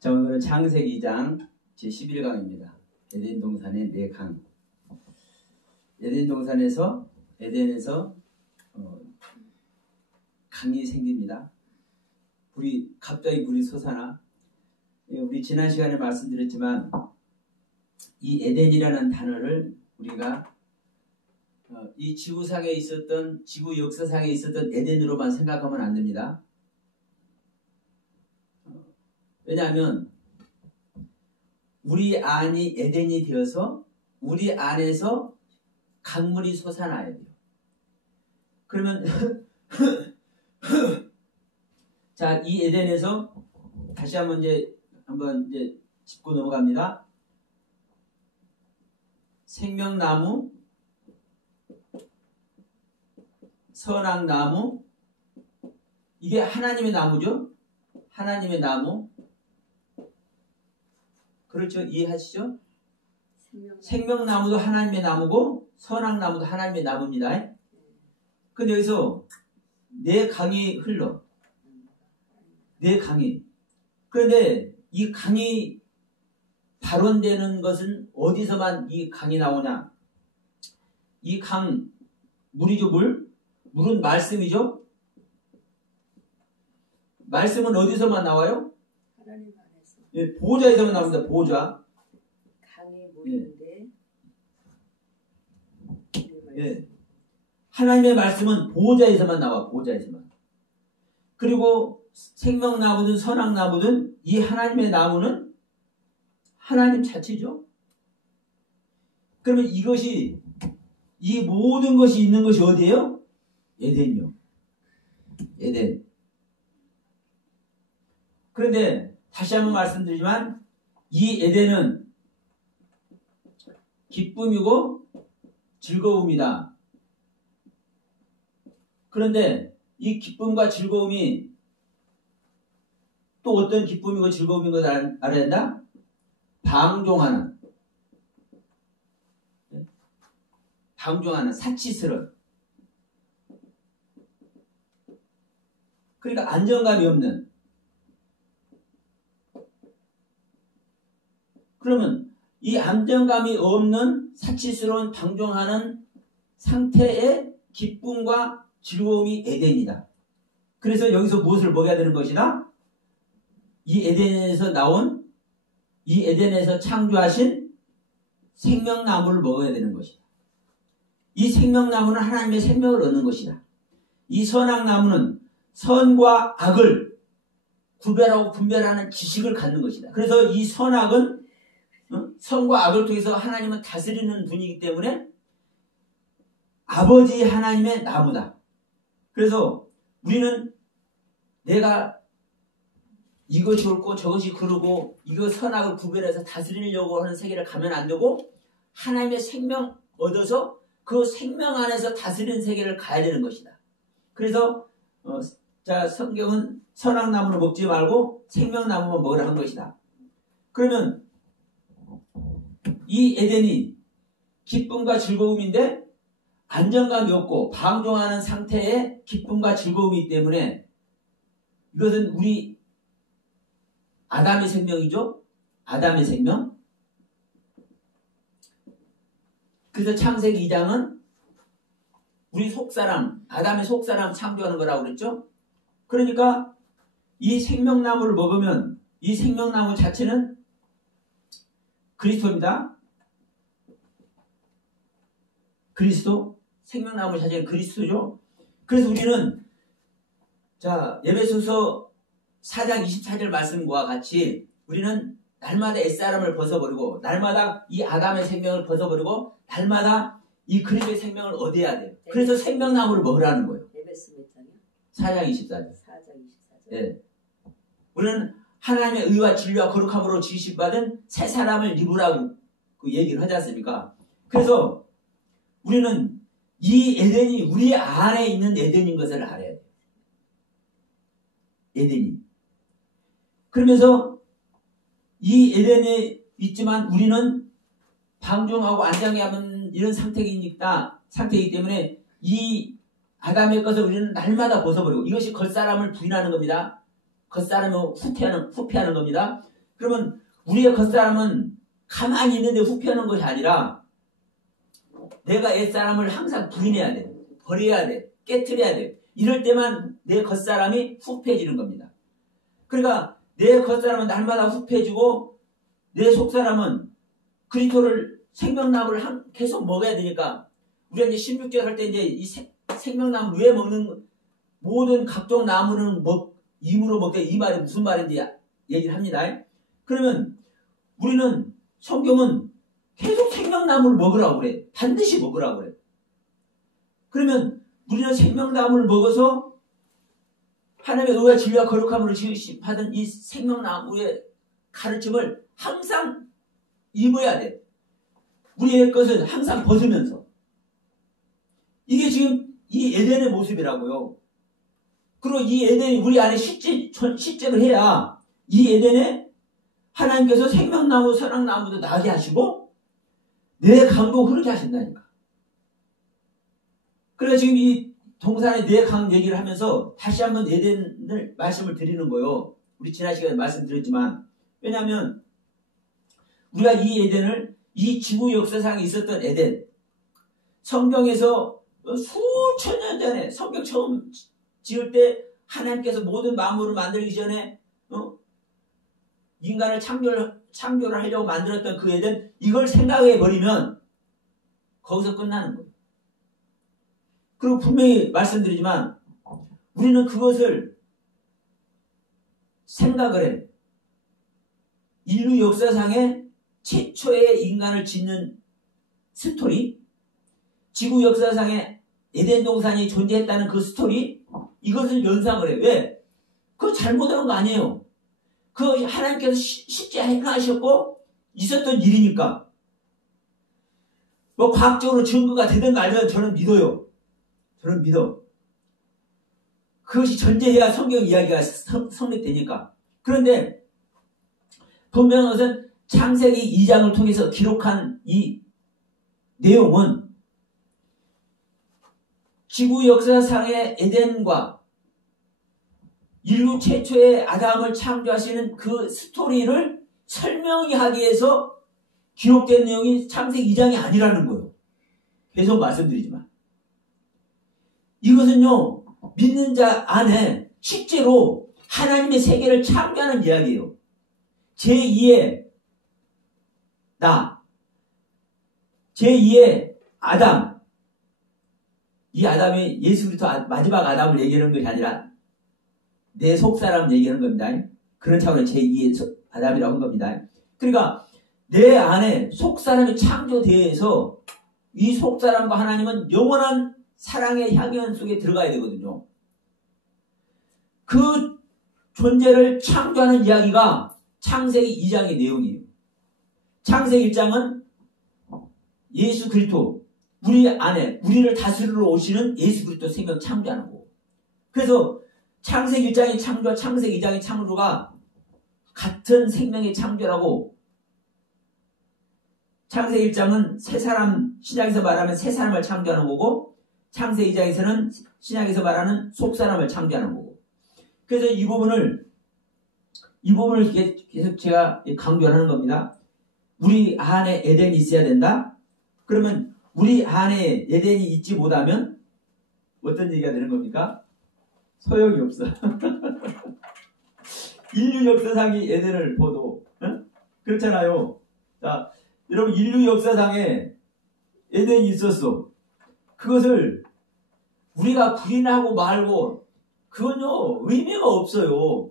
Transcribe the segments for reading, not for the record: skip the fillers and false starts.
자, 오늘은 창세기 2장 제11강입니다. 에덴 동산의 4강. 에덴 동산에서 에덴에서 강이 생깁니다. 갑자기 물이 솟아나. 우리 지난 시간에 말씀드렸지만 이 에덴이라는 단어를 우리가 이 지구상에 있었던 지구 역사상에 있었던 에덴으로만 생각하면 안 됩니다. 왜냐하면 우리 안이 에덴이 되어서 우리 안에서 강물이 솟아나야 돼요. 그러면 자, 이 에덴에서 다시 한번 이제 짚고 넘어갑니다. 생명나무, 선악나무, 이게 하나님의 나무죠. 하나님의 나무. 그렇죠? 이해하시죠? 생명나무도 하나님의 나무고 선악나무도 하나님의 나무입니다. 근데 여기서 내 강이 흘러. 내 강이. 그런데 이 강이 발원되는 것은 어디서만 이 강이 나오냐? 이 강, 물이죠, 물. 물은 말씀이죠. 말씀은 어디서만 나와요? 하나님 안에서. 예, 보호자에서만 나옵니다. 보호자. 강의 물인데. 예. 하나님의 말씀은 보호자에서만 나와. 보호자에서만. 그리고 생명나무든 선악나무든 이 하나님의 나무는 하나님 자체죠. 그러면 이것이 이 모든 것이 있는 것이 어디예요? 에덴이요. 에덴. 그런데 다시 한번 말씀드리지만 이 에덴은 기쁨이고 즐거움이다. 그런데 이 기쁨과 즐거움이 또 어떤 기쁨이고 즐거움인 걸 알아야 한다? 방종하는, 사치스러운, 그러니까 안정감이 없는. 그러면 이 안정감이 없는 사치스러운 방종하는 상태의 기쁨과 즐거움이 에덴이다. 그래서 여기서 무엇을 먹여야 되는 것이다? 이 에덴에서 나온, 이 에덴에서 창조하신 생명나무를 먹어야 되는 것이다. 이 생명나무는 하나님의 생명을 얻는 것이다. 이 선악나무는 선과 악을 구별하고 분별하는 지식을 갖는 것이다. 그래서 이 선악은 선과 악을 통해서 하나님은 다스리는 분이기 때문에 아버지 하나님의 나무다. 그래서 우리는 내가 이것이 옳고 저것이 그르고 이거 선악을 구별해서 다스리려고 하는 세계를 가면 안 되고 하나님의 생명 얻어서 그 생명 안에서 다스리는 세계를 가야 되는 것이다. 그래서 자, 성경은 선악나무를 먹지 말고 생명나무만 먹으라 한 것이다. 그러면 이 에덴이 기쁨과 즐거움인데 안정감이 없고 방종하는 상태의 기쁨과 즐거움이기 때문에 이것은 우리 아담의 생명이죠. 아담의 생명. 그래서 창세기 2장은 우리 속사람, 아담의 속사람 창조하는 거라고 그랬죠. 그러니까 이 생명나무를 먹으면 이 생명나무 자체는 그리스도입니다. 그리스도. 생명나무 자체는 그리스도죠. 그래서 우리는 자, 에베소서 4장 24절 말씀과 같이 우리는 날마다 옛사람을 벗어버리고 날마다 이 아담의 생명을 벗어버리고 날마다 이 그리스도의 생명을 얻어야 돼요. 그래서 생명나무를 먹으라는 거예요. 에베소 몇 장이요? 4장 24절. 4장 24절. 네. 우리는 하나님의 의와 진리와 거룩함으로 지으심받은 새 사람을 입으라고 그 얘기를 하지 않습니까? 그래서 우리는 이 에덴이 우리 안에 있는 에덴인 것을 알아야 돼요. 에덴이. 그러면서 이 에덴에 있지만 우리는 방종하고 안정하는 이런 상태이기 때문에 이 아담의 것을 우리는 날마다 벗어버리고 이것이 겉사람을 부인하는 겁니다. 겉사람을 후퇴하는 겁니다. 그러면 우리의 겉사람은 가만히 있는데 후패하는 것이 아니라 내가 옛사람을 항상 부인해야 돼. 버려야 돼. 깨트려야 돼. 이럴 때만 내 겉사람이 후패해지는 겁니다. 그러니까 내 겉사람은 날마다 후패해지고 내 속사람은 그리스도를 생명나무를 계속 먹어야 되니까 우리가 이제 16절 할 때 이제 이 생명나무 왜 먹는 모든 각종 나무는 임으로 먹되 이 말이 무슨 말인지 얘기를 합니다. 그러면 우리는 성경은 계속 생명나무를 먹으라고 그래. 반드시 먹으라고 그래. 그러면 우리는 생명나무를 먹어서 하나님의 의와 진리와 거룩함으로 받은 이 생명나무의 가르침을 항상 입어야 돼. 우리의 것을 항상 벗으면서. 이게 지금 이 에덴의 모습이라고요. 그리고 이 에덴이 우리 안에 실제를 해야 이 에덴에 하나님께서 생명나무, 선악나무도 나게 하시고 내 강도 흐르게 하신다니까. 그래서 지금 이 동산의 내 강 얘기를 하면서 다시 한번 에덴을 말씀을 드리는 거예요. 우리 지난 시간에 말씀드렸지만 왜냐하면 우리가 이 에덴을 이 지구 역사상에 있었던 에덴 성경에서 수천 년 전에 성경 처음 지을 때 하나님께서 모든 만물을 만들기 전에 인간을 창조를 하려고 만들었던 그 에덴 이걸 생각해 버리면 거기서 끝나는 거예요. 그리고 분명히 말씀드리지만 우리는 그것을 생각을 해. 인류 역사상에 최초의 인간을 짓는 스토리, 지구 역사상에 에덴 동산이 존재했다는 그 스토리, 이것을 연상을 해. 왜? 그거 잘못한 거 아니에요. 그거 하나님께서 실제 행하셨고 있었던 일이니까. 뭐 과학적으로 증거가 되든 말든 저는 믿어요. 저는 믿어. 그것이 전제해야 성경 이야기가 성립되니까. 그런데 분명한 것은 창세기 2장을 통해서 기록한 이 내용은 지구 역사상의 에덴과 인류 최초의 아담을 창조하시는 그 스토리를 설명하기 위해서 기록된 내용이 창세기 2장이 아니라는 거예요. 계속 말씀드리지만. 이것은요, 믿는 자 안에 실제로 하나님의 세계를 창조하는 이야기예요. 제2의 나, 제2의 아담. 이 아담이 예수 그리스도 마지막 아담을 얘기하는 것이 아니라 내 속사람 얘기하는 겁니다. 그런 차원의 제2의 아담이라고 한 겁니다. 그러니까 내 안에 속사람이 창조되어서 이 속사람과 하나님은 영원한 사랑의 향연 속에 들어가야 되거든요. 그 존재를 창조하는 이야기가 창세기 2장의 내용이에요. 창세기 1장은 예수 그리스도, 우리 안에 우리를 다스리러 오시는 예수 그리스도 생명 창조하는 거고. 그래서 창세기 1장의 창조와 창세기 2장의 창조가 같은 생명의 창조라고. 창세기 1장은 새 사람, 신약에서 말하면 새 사람을 창조하는 거고 창세기 2장에서는 신약에서 말하는 속 사람을 창조하는 거고. 그래서 이 부분을 계속 제가 강조하는 겁니다. 우리 안에 에덴이 있어야 된다. 그러면 우리 안에 에덴이 있지 못하면 어떤 얘기가 되는 겁니까? 소용이 없어. 인류 역사상이 에덴을 보도 그렇잖아요. 자, 여러분 인류 역사상에 에덴이 있었어. 그것을 우리가 부인하고 말고 그건요 의미가 없어요.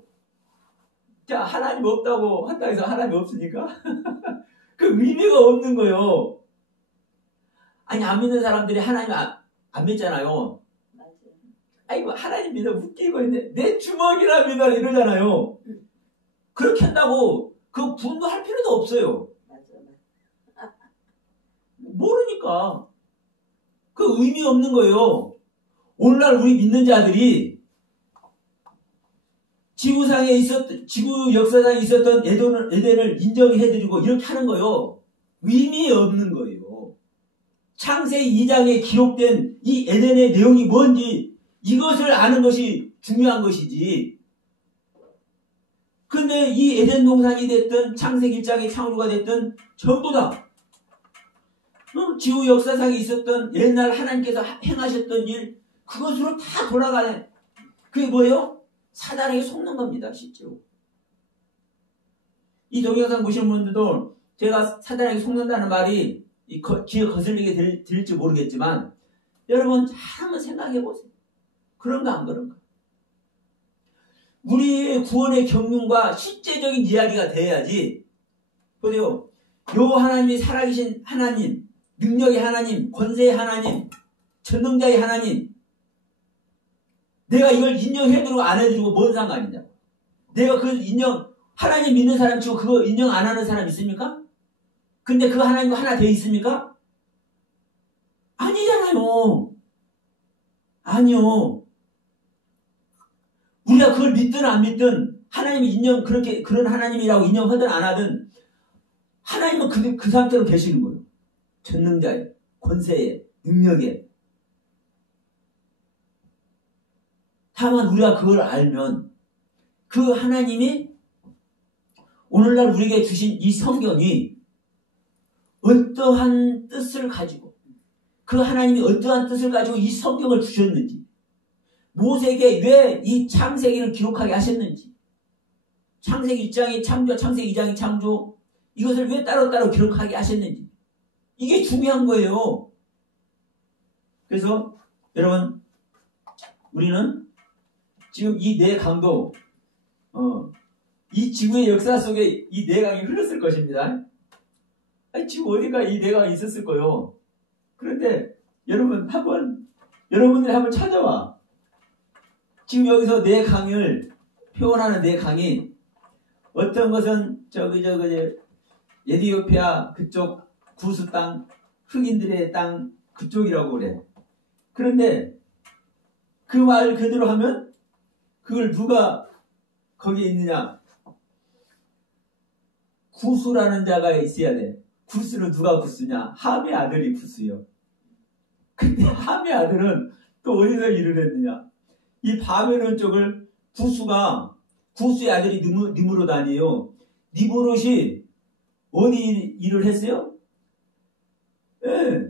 자, 하나님 없다고 한다 해서 하나님 없으니까 그 의미가 없는 거예요. 아니 안 믿는 사람들이 하나님 안 믿잖아요. 맞아요. 아이고 하나님 믿어 웃기고 있는데 내 주먹이라 믿어 이러잖아요. 그렇게 한다고 그 분노할 필요도 없어요. 맞아요. 모르니까 그 의미 없는 거예요. 오늘날 우리 믿는 자들이 지구 역사상에 있었던 에덴을 인정해드리고 이렇게 하는 거예요. 의미 없는 거예요. 창세기 2장에 기록된 이 에덴의 내용이 뭔지 이것을 아는 것이 중요한 것이지. 근데 이 에덴 동산이 됐든 창세기 1장의 창조가 됐든 전부 다 지구 역사상에 있었던 옛날 하나님께서 행하셨던 일 그것으로 다 돌아가는 그게 뭐예요? 사단에게 속는 겁니다. 실제로. 이 동영상 보시는 분들도 제가 사단에게 속는다는 말이 귀에 거슬리게 들릴지 모르겠지만 여러분 잘 한번 생각해 보세요. 그런가 안 그런가? 우리의 구원의 경륜과 실제적인 이야기가 돼야지. 보세요. 요 하나님이 살아계신 하나님, 능력의 하나님, 권세의 하나님, 전능자의 하나님. 내가 이걸 인정해주고 안 해주고 뭔 상관이냐? 내가 그걸 하나님 믿는 사람 치고 그거 인정 안 하는 사람 있습니까? 근데 그 하나님과 하나 되어 있습니까? 아니잖아요. 아니요. 우리가 그걸 믿든 안 믿든 하나님이 그런 하나님이라고 인정하든 안 하든 하나님은 그 상태로 계시는 거예요. 전능자의, 권세의, 능력의. 다만 우리가 그걸 알면 그 하나님이 오늘날 우리에게 주신 이 성경이 어떠한 뜻을 가지고 그 하나님이 어떠한 뜻을 가지고 이 성경을 주셨는지 모세에게 왜 이 창세기를 기록하게 하셨는지 창세기 1장의 창조, 창세기 2장의 창조 이것을 왜 따로따로 기록하게 하셨는지 이게 중요한 거예요. 그래서 여러분 우리는 지금 이 네 강도 이 지구의 역사 속에 이 네 강이 흘렀을 것입니다. 지금 어디가 이 네 강이 있었을 거예요. 그런데 여러분들이 한번 찾아와. 지금 여기서 네 강을 표현하는 네 강이 어떤 것은 에티오피아 그쪽 구스 땅 흑인들의 땅 그쪽이라고 그래. 그런데 그 말 그대로 하면 그걸 누가 거기에 있느냐? 구스라는 자가 있어야 돼. 구스는 누가 구스냐? 함의 아들이 구스요. 근데 함의 아들은 또 어디서 일을 했느냐? 이 바벨론 쪽을 구스의 아들이 니므롯아니에요. 니므롯이 어디 일을 했어요? 예.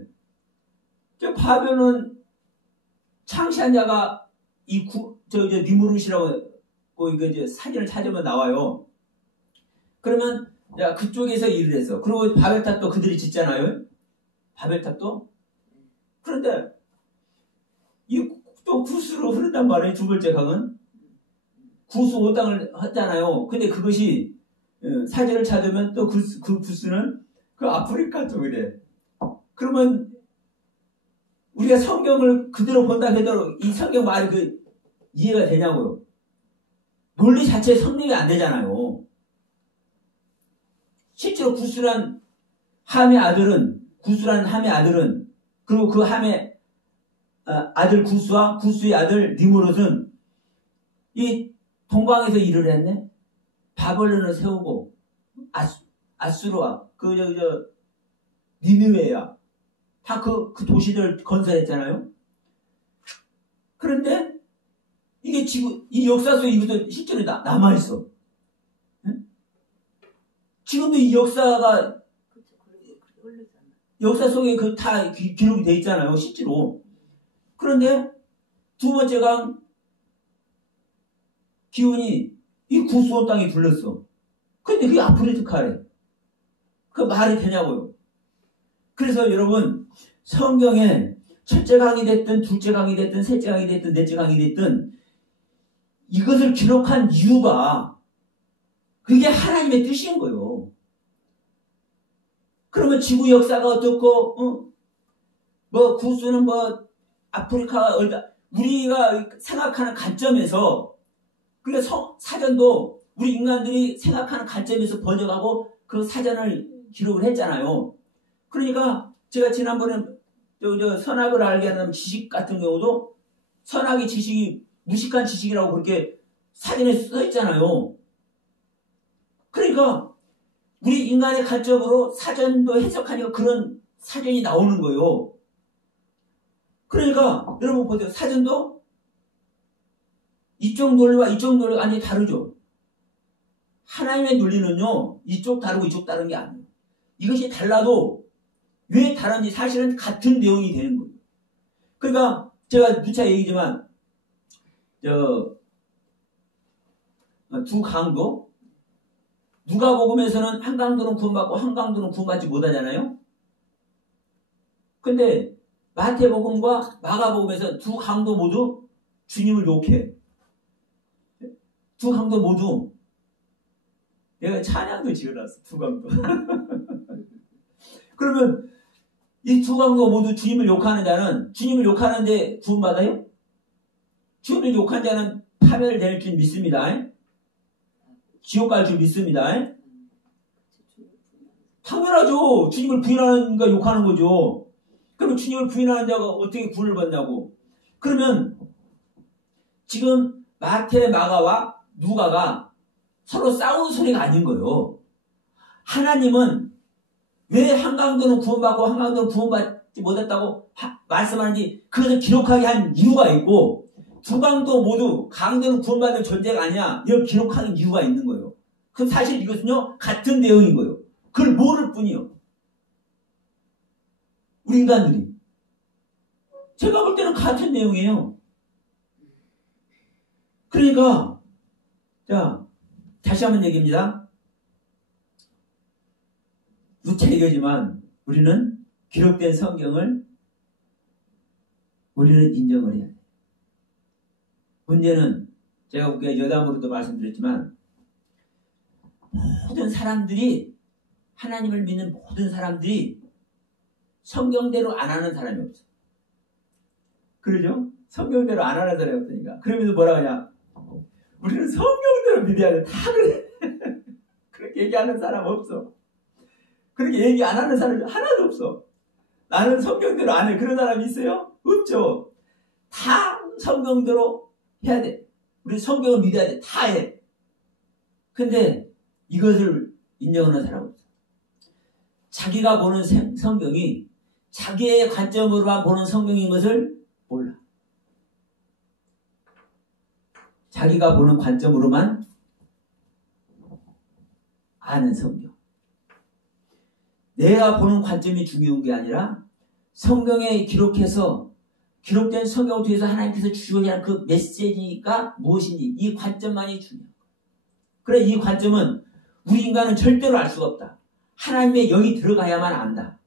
저 바벨론 창시한 자가 니므롯이라고 이거 사진을 찾으면 나와요. 그러면 그쪽에서 일을 했어. 그리고 바벨탑도 그들이 짓잖아요. 바벨탑도. 그런데 또 구스로 흐른단 말이에요. 두 번째 강은 구스 5땅을 했잖아요. 근데 그것이 사진을 찾으면 또 그 구스는 그 아프리카 쪽이래. 그러면 우리가 성경을 그대로 본다 해도 이 성경 말이 이해가 되냐고요. 논리 자체에 성립이 안 되잖아요. 실제로 구스란 함의 아들은 그리고 그 함의 아들 구스와 구스의 아들 니므롯은 이 동방에서 일을 했네. 바벨론을 세우고 아수르와 니느웨야 다 그 도시들을 건설했잖아요. 그런데 이게 지금 이 역사 속에 이것도 실제로 남아있어. 응? 지금도 이 역사가 역사 속에 다 기록이 돼 있잖아요. 실제로. 그런데 두 번째 강 기운이 이 구스온 땅에 불렀어. 근데 그게 아프리카래. 그 말이 되냐고요. 그래서 여러분 성경에 첫째 강이 됐든 둘째 강이 됐든 셋째 강이 됐든 넷째 강이 됐든 이것을 기록한 이유가 그게 하나님의 뜻인 거예요. 그러면 지구 역사가 어떻고 구스는 아프리카가 우리가 생각하는 관점에서 그러니까 사전도 우리 인간들이 생각하는 관점에서 번역하고 그 사전을 기록을 했잖아요. 그러니까 제가 지난번에 선악을 알게 하는 지식 같은 경우도 선악의 지식이 무식한 지식이라고 그렇게 사전에 써 있잖아요. 그러니까 우리 인간의 관점으로 사전도 해석하니까 그런 사전이 나오는 거예요. 그러니까 여러분 보세요. 사전도 이쪽 논리와 이쪽 논리가 완전히 다르죠. 하나님의 논리는요, 이쪽 다르고 이쪽 다른 게 아니에요. 이것이 달라도 왜 다른지 사실은 같은 내용이 되는 거예요. 그러니까 제가 누차 얘기지만 두 강도, 누가복음에서는 한 강도는 구원받고 한 강도는 구원받지 못하잖아요. 근데 마태복음과 마가복음에서 두 강도 모두 주님을 욕해. 두 강도 모두 내가 찬양도 지어놨어. 두 강도. 그러면 이 두 강도 모두 주님을 욕하는 자는 주님을 욕하는데 구원받아요? 주님을 욕한 자는 파멸될 줄 믿습니다. 지옥 갈 줄 믿습니다. 당연하죠. 주님을 부인하는 거 욕하는 거죠. 그럼 주님을 부인하는 자가 어떻게 구원을 받냐고. 그러면 지금 마태, 마가와 누가가 서로 싸우는 소리가 아닌 거예요. 하나님은 왜 한 강도는 구원받고 한 강도는 구원받지 못했다고 말씀하는지 그것을 기록하게 한 이유가 있고, 두 강도 모두 강도는 구원받을 존재가 아니야, 이걸 기록하는 이유가 있는 거예요. 그럼 사실 이것은요 같은 내용인 거예요. 그걸 모를 뿐이요. 우리 인간들이. 제가 볼 때는 같은 내용이에요. 그러니까 자, 다시 한번 얘기입니다. 누차 얘기하지만 우리는 기록된 성경을 우리는 인정을 해야 돼요. 문제는 제가 여담으로도 말씀드렸지만 모든 사람들이, 하나님을 믿는 모든 사람들이 성경대로 안 하는 사람이 없어. 그러죠? 성경대로 안 하는 사람이 없으니까. 그러면서 뭐라 하냐? 우리는 성경대로 믿어야 돼. 다 그래. 그렇게 얘기하는 사람 없어. 그렇게 얘기 안 하는 사람이 하나도 없어. 나는 성경대로 안 해. 그런 사람이 있어요? 없죠. 다 성경대로 해야 돼. 우리 성경을 믿어야 돼. 다 해. 근데 이것을 인정하는 사람은 없어. 자기가 보는 성경이 자기의 관점으로만 보는 성경인 것을 몰라. 자기가 보는 관점으로만 아는 성경. 내가 보는 관점이 중요한 게 아니라 성경에 기록된 성경을 통해서 하나님께서 주시고자 하는 그 메시지가 무엇인지 이 관점만이 중요한 거예요. 그래, 이 관점은 우리 인간은 절대로 알 수가 없다. 하나님의 영이 들어가야만 안다.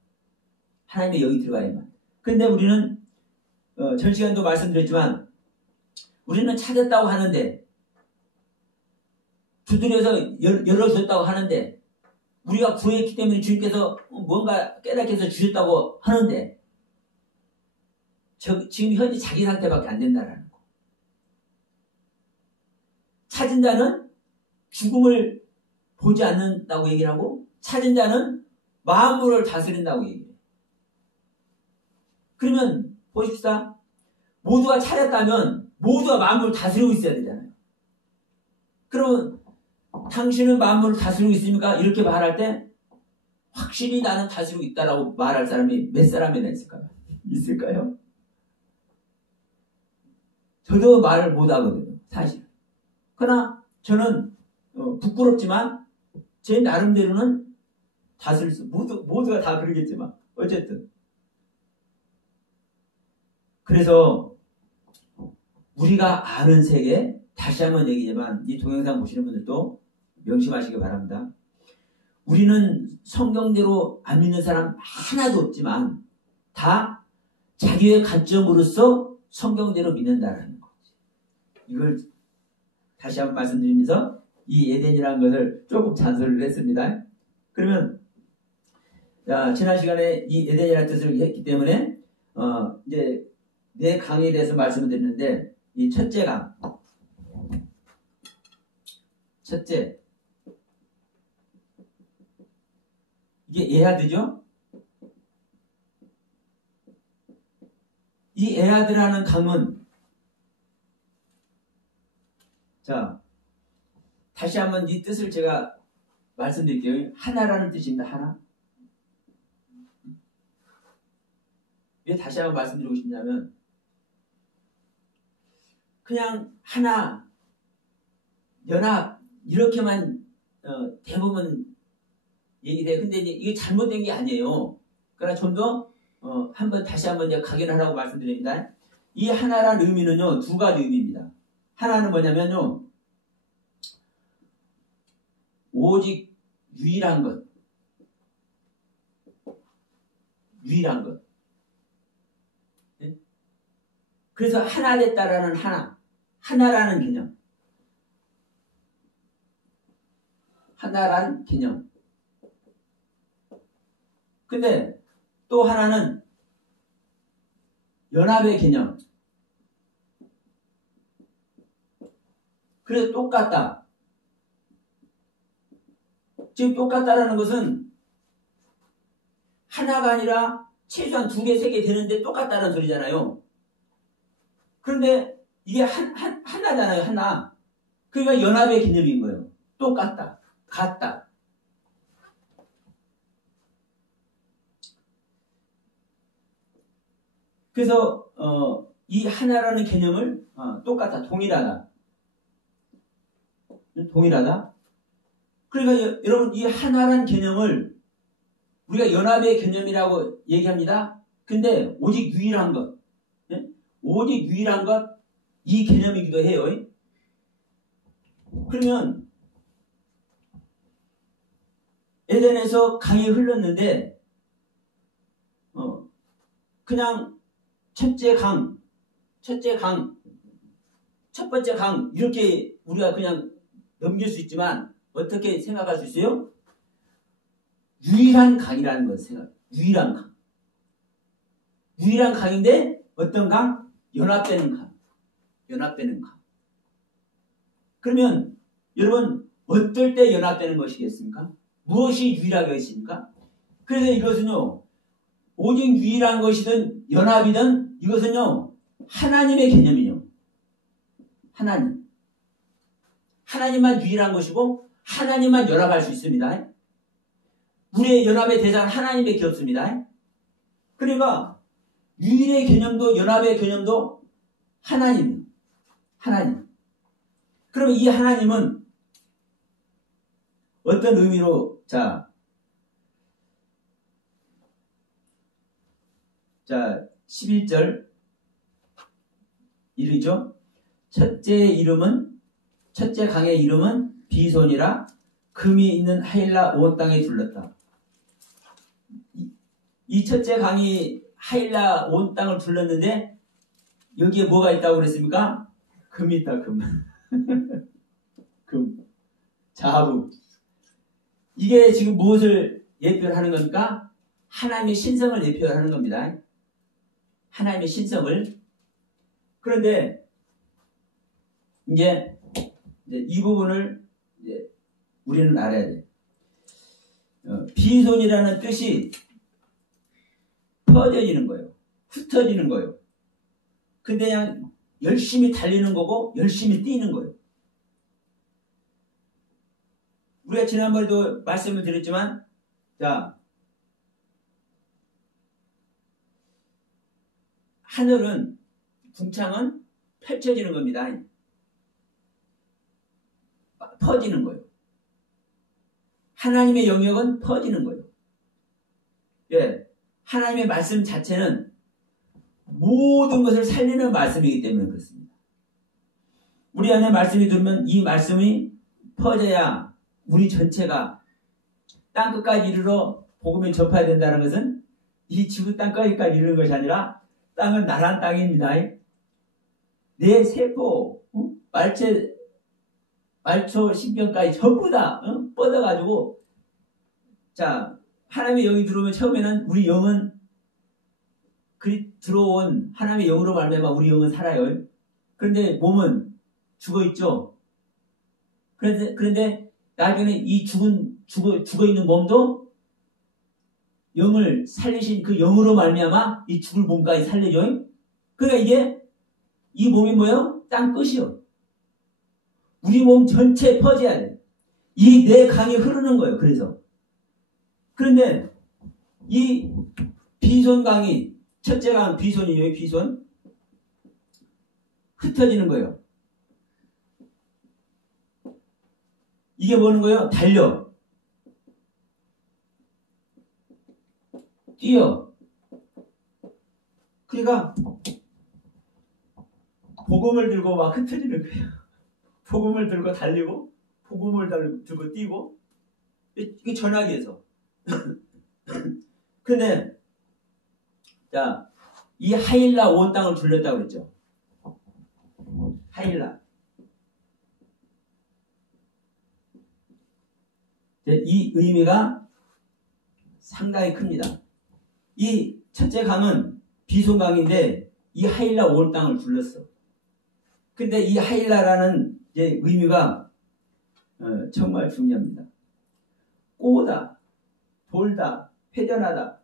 하나님의 영이 들어가야만. 근데 우리는 전 시간도 말씀드렸지만 우리는 찾았다고 하는데, 두드려서 열어줬다고 하는데, 우리가 구했기 때문에 주님께서 뭔가 깨닫게 해서 주셨다고 하는데, 지금 현재 자기 상태밖에 안 된다라는 거. 찾은 자는 죽음을 보지 않는다고 얘기를 하고, 찾은 자는 만물을 다스린다고 얘기해요. 그러면 보십시다. 모두가 찾았다면 모두가 만물을 다스리고 있어야 되잖아요. 그러면 당신은 만물을 다스리고 있습니까? 이렇게 말할 때 확실히 나는 다스리고 있다라고 말할 사람이 몇 사람이나 있을까요? 있을까요? 저도 말을 못하거든요, 사실. 그러나 저는 부끄럽지만 제 나름대로는 다스릴 수, 모두가 다 그러겠지만 어쨌든. 그래서 우리가 아는 세계, 다시 한번 얘기지만 이 동영상 보시는 분들도 명심하시기 바랍니다. 우리는 성경대로 안 믿는 사람 하나도 없지만 다 자기의 관점으로서 성경대로 믿는다라는 거지. 이걸 다시 한번 말씀드리면서 이 에덴이라는 것을 조금 잔소리를 했습니다. 그러면 지난 시간에 이 에덴이라는 뜻을 했기 때문에 이제 네 강에 대해서 말씀을 드렸는데, 이 첫째 강, 첫째, 이게 에하드죠? 이 에하드라는 강은, 자, 다시 한번 이 뜻을 제가 말씀드릴게요. 하나라는 뜻입니다. 하나. 왜 다시 한번 말씀드리고 싶냐면, 그냥 하나, 연합, 이렇게만 대부분 얘기를 해요. 근데 이게 잘못된 게 아니에요. 그러나 좀 더 다시 한번 이제 각인하라고 말씀드립니다. 이 하나라는 의미는요, 두 가지 의미입니다. 하나는 뭐냐면요, 오직 유일한 것. 유일한 것. 네? 그래서 하나 됐다라는 하나라는 개념. 하나란 개념. 근데 또 하나는 연합의 개념. 그래서 똑같다. 지금 똑같다라는 것은 하나가 아니라 최소한 2개, 3개 되는데 똑같다는 소리잖아요. 그런데 이게 하나잖아요, 하나. 그러니까 연합의 개념인 거예요. 똑같다. 같다. 그래서 이 하나라는 개념을 똑같다, 동일하다. 그러니까 여러분 이 하나라는 개념을 우리가 연합의 개념이라고 얘기합니다. 근데 오직 유일한 것, 오직 유일한 것, 이 개념이기도 해요. 그러면 에덴에서 강이 흘렀는데 그냥 첫 번째 강 이렇게 우리가 그냥 넘길 수 있지만 어떻게 생각할 수 있어요? 유일한 강이라는 걸 생각해요. 유일한 강인데 어떤 강? 연합되는 강. 그러면 여러분 어떨 때 연합되는 것이겠습니까? 무엇이 유일하게 있습니까? 그래서 이것은요, 오직 유일한 것이든 연합이든 이것은요, 하나님의 개념이요. 하나님만 유일한 것이고 하나님만 연합할 수 있습니다. 우리의 연합의 대상은 하나님밖에 없습니다. 그러니까 유일의 개념도 연합의 개념도 하나님. 그러면 이 하나님은 어떤 의미로 자 11절 이르죠. 첫째 강의 이름은 비손이라 금이 있는 하일라 온 땅에 둘렀다. 이 첫째 강이 하일라 온 땅을 둘렀는데 여기에 뭐가 있다고 그랬습니까? 금이 있다, 금. 자부. 이게 지금 무엇을 예표를 하는 겁니까? 하나님의 신성을 예표를 하는 겁니다. 하나님의 신성을. 그런데 이제 이 부분을 이제 우리는 알아야 돼. 비손이라는 뜻이 퍼져지는 거예요. 흩어지는 거예요. 근데 그냥 열심히 달리는 거고 열심히 뛰는 거예요. 우리가 지난번에도 말씀을 드렸지만, 자, 하늘은, 궁창은 펼쳐지는 겁니다. 퍼지는 거예요. 하나님의 영역은 퍼지는 거예요. 예, 하나님의 말씀 자체는 모든 것을 살리는 말씀이기 때문에 그렇습니다. 우리 안에 말씀이 들으면 이 말씀이 퍼져야 우리 전체가 땅끝까지 이르러 복음을 접해야 된다는 것은 이 지구 땅끝까지 이르는 것이 아니라 땅은 나란 땅입니다. 내 세포, 말초, 신경까지 전부 다 뻗어가지고, 자, 하나님의 영이 들어오면 처음에는 우리 영은 들어온 하나님의 영으로 말미암아 우리 영은 살아요. 그런데 몸은 죽어있죠. 그런데 나중에 이 죽어있는 몸도 영을 살리신 그 영으로 말미암아 이 죽을 몸까지 살려줘요. 그러니까 이게 이 몸이 뭐예요? 땅끝이요. 우리 몸 전체에 퍼져야 돼. 이 내 강이 흐르는 거예요. 그래서. 그런데 이 비손 강이 첫째 강 비손이에요. 비손. 흩어지는 거예요. 이게 뭐는 거예요? 달려. 뛰어. 그러니까 복음을 들고 막 흩어지는 거예요. 복음을 들고 달리고 복음을 들고 뛰고 이게 전화기에서. 근데 자, 이 하일라 온 땅을 둘렀다고 그랬죠. 하일라. 이 의미가 상당히 큽니다. 이 첫째 강은 비송강인데 이 하일라 온 땅을 둘렀어. 근데 이 하일라라는 의미가 정말 중요합니다. 꼬다, 돌다, 회전하다.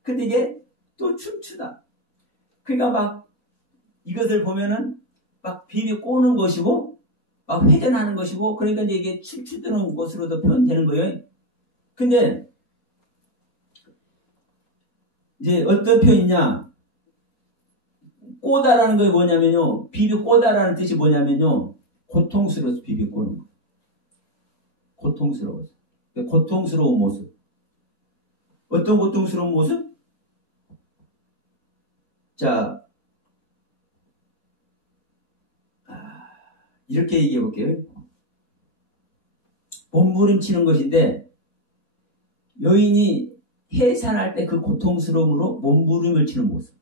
근데 이게 또 춤추다. 그러니까 막 이것을 보면은 막 비비 꼬는 것이고 막 회전하는 것이고 그러니까 이제 이게 춤추는 것으로도 표현되는 거예요. 근데 이제 어떤 표현이냐? 꼬다라는 게 뭐냐면요. 비비 꼬다라는 뜻이 뭐냐면요. 고통스러워서 비비 꼬는 거. 고통스러워서. 고통스러운 모습. 어떤 고통스러운 모습? 자, 이렇게 얘기해 볼게요. 몸부림치는 것인데 여인이 해산할 때 그 고통스러움으로 몸부림을 치는 모습.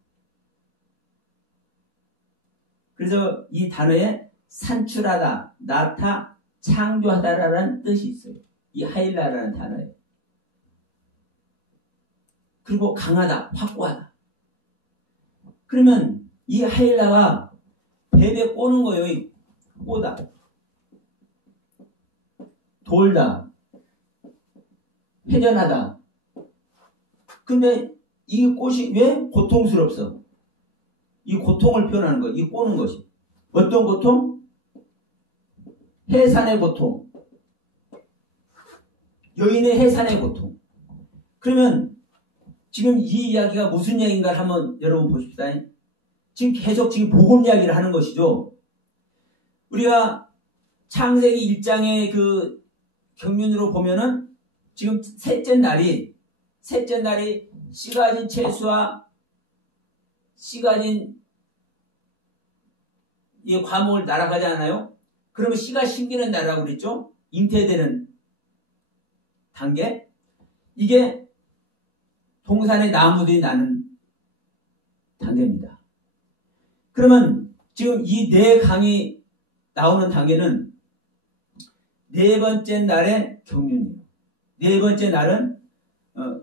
그래서 이 단어에 산출하다, 나타, 창조하다라는 뜻이 있어요. 이 하일라라는 단어에. 그리고 강하다, 확고하다. 그러면 이 하일라가 배에 꼬는 거예요. 꼬다. 돌다. 회전하다. 근데 이 꽃이 왜 고통스럽어? 이 고통을 표현하는 거예요. 이 꼬는 것이. 어떤 고통? 해산의 고통. 여인의 해산의 고통. 그러면 지금 이 이야기가 무슨 이야기인가를 한번 여러분 보십시다. 지금 계속 지금 복음 이야기를 하는 것이죠. 우리가 창세기 1장의 그 경륜으로 보면은 지금 셋째 날이 씨 가진 채수와 씨 가진 이 과목을 날아가지 않아요? 그러면 씨가 심기는 날이라고 그랬죠? 잉태되는 단계. 이게 동산의 나무들이 나는 단계입니다. 그러면 지금 이 네 강이 나오는 단계는 네 번째 날의 경륜이에요. 네 번째 날은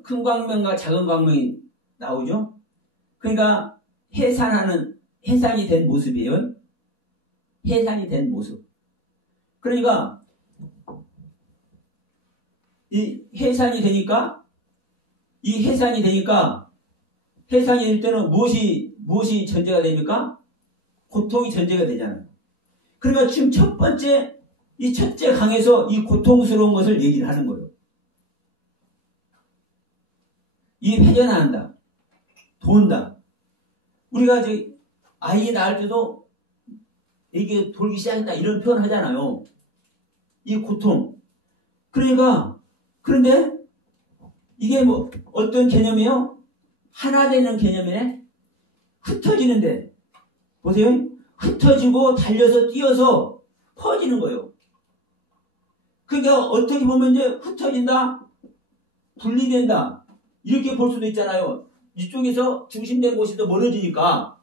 큰 광명과 작은 광명이 나오죠. 그러니까 해산이 된 모습이에요. 해산이 된 모습. 그러니까 이 해산이 되니까 해산이 될 때는 무엇이 전제가 됩니까? 고통이 전제가 되잖아요. 그러니까 지금 이 첫째 강에서 이 고통스러운 것을 얘기를 하는 거예요. 이 회전한다. 돈다. 우리가 이제 아이 낳을 때도 이게 돌기 시작했다 이런 표현 하잖아요. 이 고통. 그런데 이게 뭐 어떤 개념이에요? 하나 되는 개념이네. 흩어지는데 보세요. 흩어지고 달려서 뛰어서 퍼지는 거예요. 그러니까 어떻게 보면 이제 흩어진다, 분리된다 이렇게 볼 수도 있잖아요. 이쪽에서 중심된 곳이 더 멀어지니까.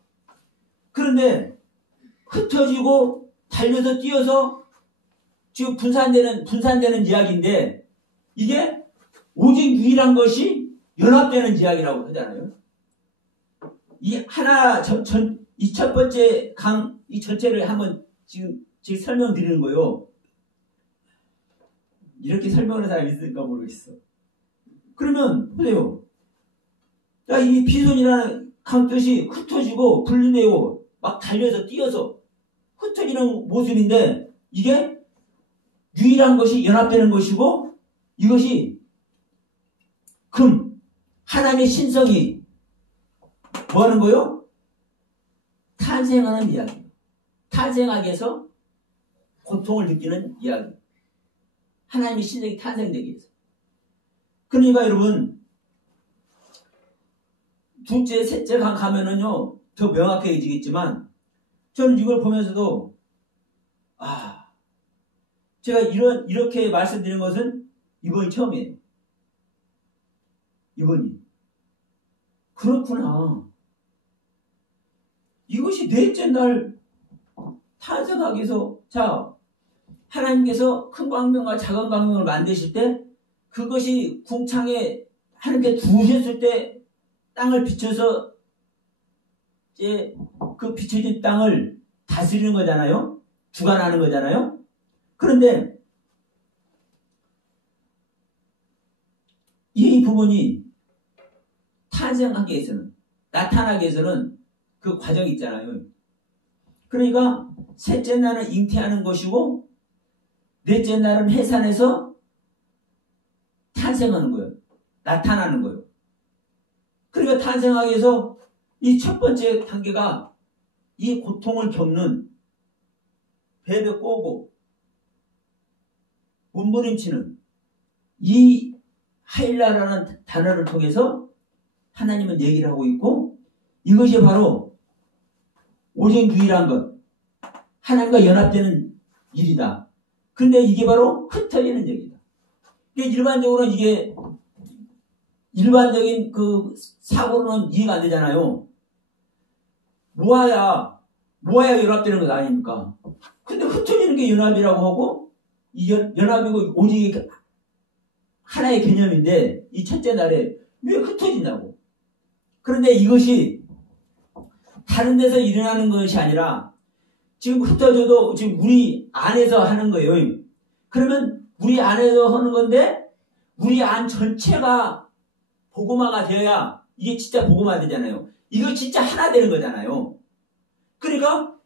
그런데 흩어지고 달려서 뛰어서 지금 분산되는 이야기인데 이게 오직 유일한 것이 연합되는 이야기라고 하잖아요. 이 첫 번째 강, 이 전체를 한번 지금 설명드리는 거예요. 이렇게 설명하는 사람이 있을까 모르겠어. 그러면, 보세요. 이 비손이라는 강 뜻이 흩어지고 분리되고 막 달려서 뛰어서 흩어지는 모습인데 이게 유일한 것이 연합되는 것이고 이것이 하나님의 신성이 뭐 하는 거요? 탄생하는 이야기. 탄생하기 위해서 고통을 느끼는 이야기. 하나님의 신력이 탄생되기 위해서. 그러니까 여러분, 둘째, 셋째 가면은요, 더 명확해지겠지만, 저는 이걸 보면서도, 제가 이렇게 말씀드린 것은 이번이 처음이에요. 이번이. 그렇구나. 이것이 넷째 날 탄생하기 위해서, 자, 하나님께서 큰 광명과 작은 광명을 만드실 때, 그것이 궁창에 하나님께 두셨을 때, 땅을 비춰서, 이제 그 비춰진 땅을 다스리는 거잖아요? 주관하는 거잖아요? 그런데, 이 부분이 탄생하기 위해서는, 나타나기 위해서는 그 과정이 있잖아요. 그러니까, 셋째 날은 잉태하는 것이고, 넷째 날은 해산해서 탄생하는 거예요. 나타나는 거예요. 그러니까 탄생하기 위해서 이 첫 번째 단계가 이 고통을 겪는 배를 꼬고 몸부림치는 이 하일라라는 단어를 통해서 하나님은 얘기를 하고 있고, 이것이 바로 오직 유일한 것, 하나님과 연합되는 일이다. 근데 이게 바로 흩어지는 얘기다. 일반적으로는 이게 일반적인 그 사고로는 이해가 안 되잖아요. 모아야 연합되는 것 아닙니까? 근데 흩어지는 게 연합이라고 하고, 이 연합이고 오직 하나의 개념인데, 이 첫째 날에 왜 흩어지냐고. 그런데 이것이 다른 데서 일어나는 것이 아니라 지금 흩어져도 지금 우리 안에서 하는 거예요. 그러면 우리 안에서 하는 건데, 우리 안 전체가 복음화가 되어야 이게 진짜 복음화 되잖아요. 이거 진짜 하나 되는 거잖아요. 그러니까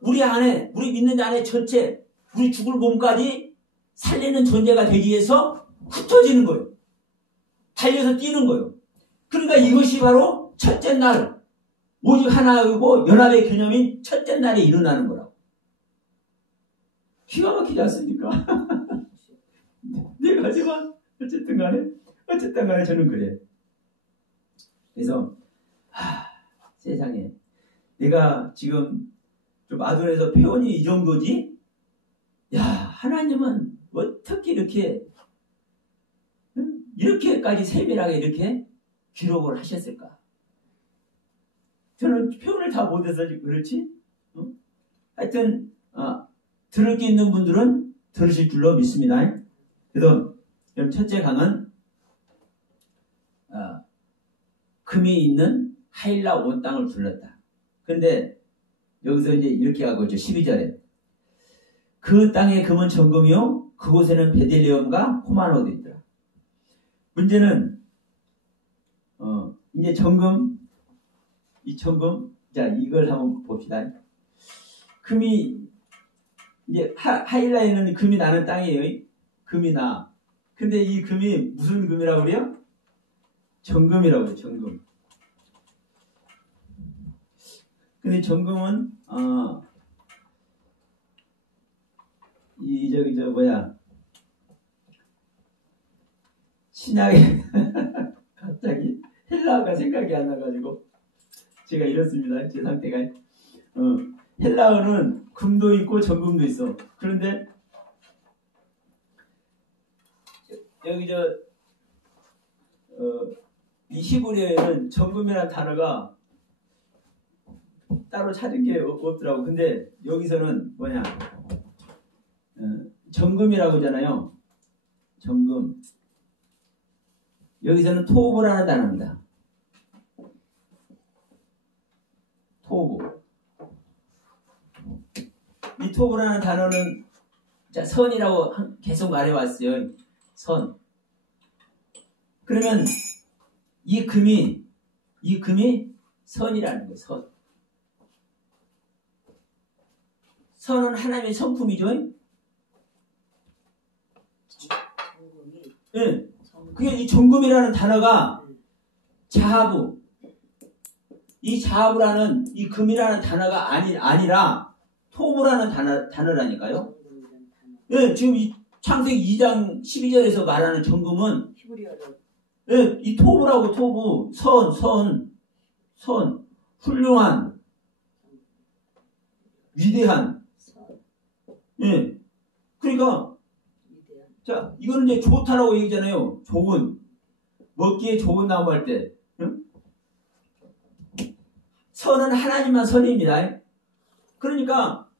우리 안에, 우리 믿는 자 안에 전체, 우리 죽을 몸까지 살리는 존재가 되기 위해서 흩어지는 거예요. 달려서 뛰는 거예요. 그러니까 이것이 바로 첫째 날, 오직 하나이고 연합의 개념인 첫째 날에 일어나는 거라고. 기가 막히지 않습니까? 네 가지만 어쨌든 간에 저는 그래. 그래서 세상에 내가 지금 좀 아둔해서 표현이 이 정도지? 야, 하나님은 어떻게 이렇게까지 세밀하게 이렇게 기록을 하셨을까? 저는 표현을 다 못해서 그렇지? 하여튼 들을 게 있는 분들은 들으실 줄로 믿습니다. 그래서 첫째 강은 금이 있는 하일라 온 땅을 둘렀다. 그런데 여기서 이제 이렇게 하고 있죠. 12절에 그 땅에 금은 정금이요 그곳에는 베들레헴과 호마노도 있더라. 문제는 이제 정금, 이 정금, 자 이걸 한번 봅시다. 금이 이제 하일라에는 금이 나는 땅이에요. 금이 나. 근데 이 금이 무슨 금이라고 그래요? 정금이라고 해요. 정금. 근데 정금은 신약에 갑자기 헬라어가 생각이 안 나가지고 제가 이렇습니다. 제 상태가 헬라어는 금도 있고 정금도 있어. 그런데 여기 이 히브리어에는 정금이라는 단어가 따로 찾은 게 없더라고. 근데 여기서는 정금이라고 하잖아요. 정금. 여기서는 토브라는 단어입니다. 토브. 이 토브라는 단어는 선이라고 계속 말해왔어요. 선. 그러면 이 금이 선이라는 거예요. 선. 선은 하나님의 성품이죠. 예. 그게 이 정금이라는 단어가 자하부. 이 자하부라는 이 금이라는 단어가 아니라 토부라는 단어라니까요. 예, 지금 창세기 2장 12절에서 말하는 정금은 히브리어로 예, 이 토부라고 토부, 선, 훌륭한, 위대한. 선, 예. 그러니까, 위대한. 자, 이거는 이제 좋다라고 얘기잖아요. 좋은. 먹기에 좋은 나무 할 때. 응? 선은 하나님만 선입니다. 그러니까,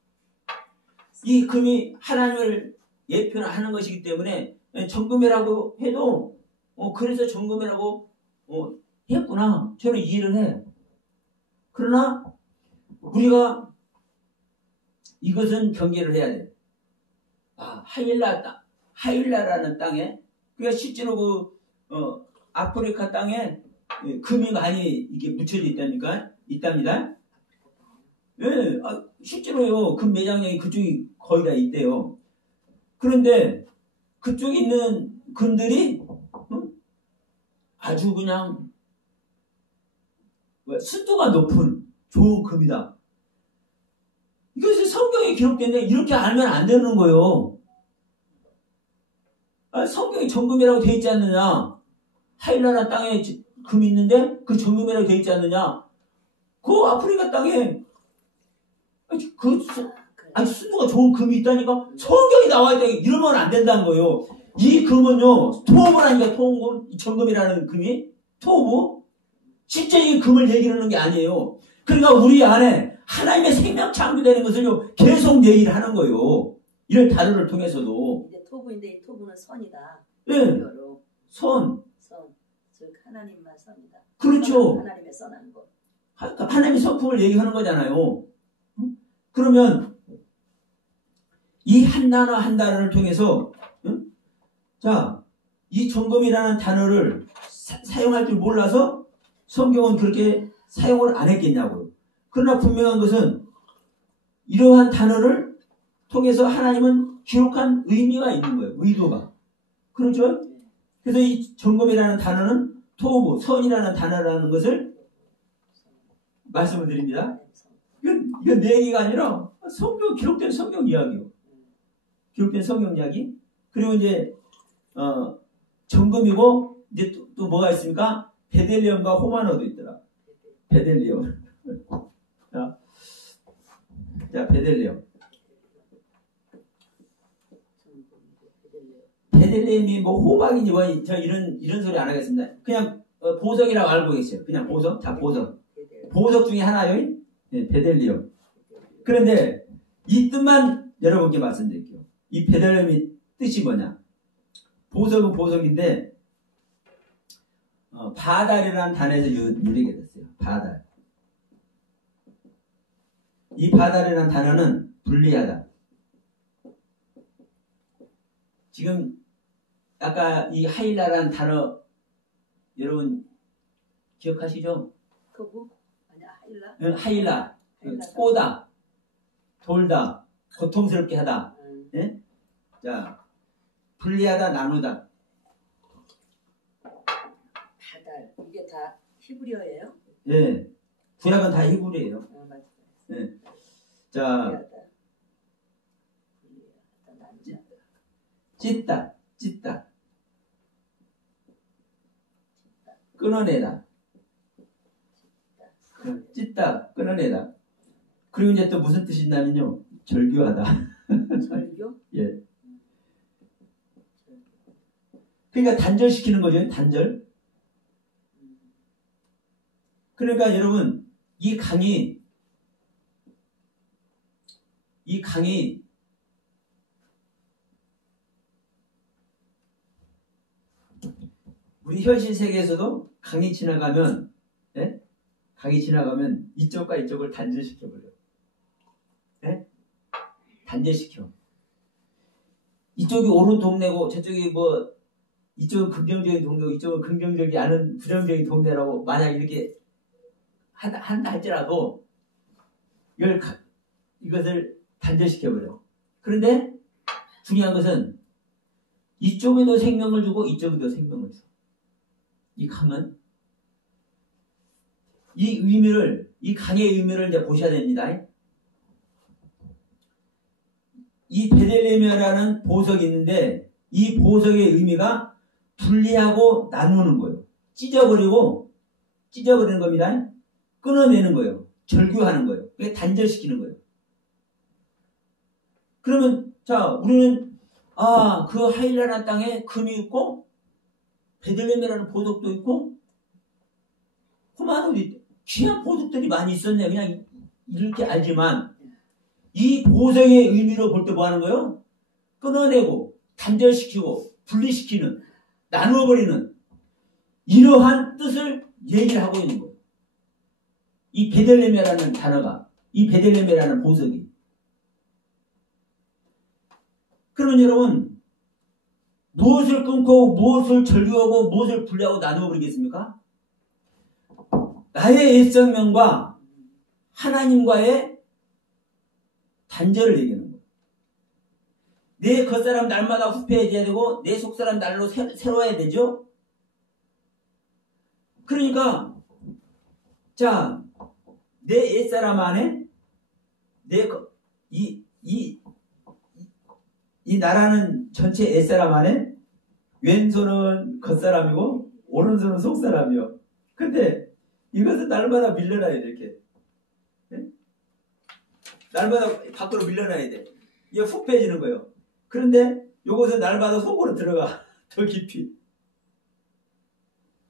이 금이 하나님을 예표하는 것이기 때문에, 정금이라고 해도, 그래서 정금이라고, 했구나. 저는 이해를 해. 그러나, 우리가 이것은 경계를 해야 돼. 하일라라는 땅에, 그러니까 실제로 아프리카 땅에 금이 많이 이게 묻혀져 있답니다. 예, 실제로요, 금 매장량이 그쪽이 거의 다 있대요. 그런데 그쪽에 있는 금들이 아주 그냥 습도가 높은 좋은 금이다. 이것이 성경에 기록됐네. 이렇게 알면 안 되는 거예요. 성경에 정금이라고 되어 있지 않느냐. 하일라나 땅에 금이 있는데 그 정금이라고 되어 있지 않느냐. 그 아프리카 땅에 아주 습도가 좋은 금이 있다니까. 성경이 나와 있다. 이러면 안 된다는 거예요. 이 금은요, 토부라니까. 토금, 정금이라는 금이 토부. 실제 이 금을 얘기하는 게 아니에요. 그러니까 우리 안에 하나님의 생명 창조되는 것을요, 계속 얘기를 하는 거예요. 이런 단어를 통해서도. 이제 토부인데 이 토부는 선이다. 예. 히브리어로 선. 즉 하나님만 선이다. 그렇죠. 하나님의 선한 것. 하나님의 성품을 얘기하는 거잖아요. 그러면 이 한 단어 한 단어를 통해서 자, 이 정금이라는 단어를 사용할 줄 몰라서 성경은 그렇게 사용을 안 했겠냐고요. 그러나 분명한 것은 이러한 단어를 통해서 하나님은 기록한 의미가 있는 거예요. 의도가. 그렇죠? 그래서 이 정금이라는 단어는 토부, 선이라는 단어라는 것을 말씀을 드립니다. 이건 내 얘기가 아니라 기록된 성경 이야기요. 기록된 성경 이야기. 그리고 이제 정금이고 이제 또 뭐가 있습니까? 베델리엄과 호마노도 있더라. 베델리엄. 자, 베델리엄. 베델리엄이 뭐 호박인지 뭐 저 이런 소리 안 하겠습니다. 그냥 보석이라고 알고 계세요. 그냥 보석. 자, 보석. 보석 중에 하나요. 네, 베델리엄. 그런데 이 뜻만 여러분께 말씀드릴게요. 이 베델리엄이 뜻이 뭐냐? 보석은 보석인데 바달이라는 단어에서 유래가 됐어요. 바달. 이 바달이라는 단어는 분리하다. 지금 아까 이 하일라라는 단어 여러분 기억하시죠? 토부? 아니야, 하일라? 하일라. 꼬다, 돌다, 고통스럽게 하다. 예? 자, 분리하다, 나누다. 바달. 이게 다 히브리어예요? 예. 구약은 다 히브리예요. 맞아요. 예. 자, 찢다. 끊어내다. 찢다, 끊어내다. 그리고 이제 또 무슨 뜻이 있냐면요. 절교하다. 절교? 예. 그러니까 단절시키는 거죠. 단절. 그러니까 여러분, 이 강이 우리 현실 세계에서도 강이 지나가면, 예? 강이 지나가면 이쪽과 이쪽을 단절시켜버려요. 예? 단절시켜. 이쪽이 옳은 동네고 저쪽이 뭐 이쪽은 긍정적인 동네고 이쪽은 긍정적이 않은 부정적인 동네라고 만약 이렇게 한다 할지라도 이것을 단절시켜버려. 그런데 중요한 것은 이쪽에도 생명을 주고 이쪽에도 생명을 줘. 이 강은 이 강의 의미를 이제 보셔야 됩니다. 이 베들레헴이라는 보석이 있는데 이 보석의 의미가 분리하고 나누는 거예요. 찢어버리는 겁니다. 끊어내는 거예요. 절규하는 거예요. 단절시키는 거예요. 그러면 자 우리는 그 하일라라는 땅에 금이 있고 베들레헴이라는 보석도 있고 호마노도 있고 귀한 보석들이 많이 있었네. 그냥 이렇게 알지만 이 보석의 의미로 볼 때 뭐 하는 거예요? 끊어내고 단절시키고 분리시키는 나누어버리는 이러한 뜻을 얘기를 하고 있는 거예요. 이 베들레헴이라는 단어가 이 베들레헴이라는 보석이. 그러면 여러분 무엇을 끊고 무엇을 절규하고 무엇을 분리하고 나누어버리겠습니까? 나의 옛생명과 하나님과의 단절을 얘기하는 거예요. 내 겉사람 날마다 후패해져야 되고 내 속사람 날로 새로워야 되죠. 그러니까 자, 내 옛사람 안에 이 나라는 전체 옛사람 안에 왼손은 겉사람이고 오른손은 속사람이요. 근데 이것은 날마다 밀려나야 돼. 이렇게 날마다 밖으로 밀려나야 돼. 이게 훅 빼지는 거예요. 그런데 이것은 날마다 속으로 들어가. 더 깊이.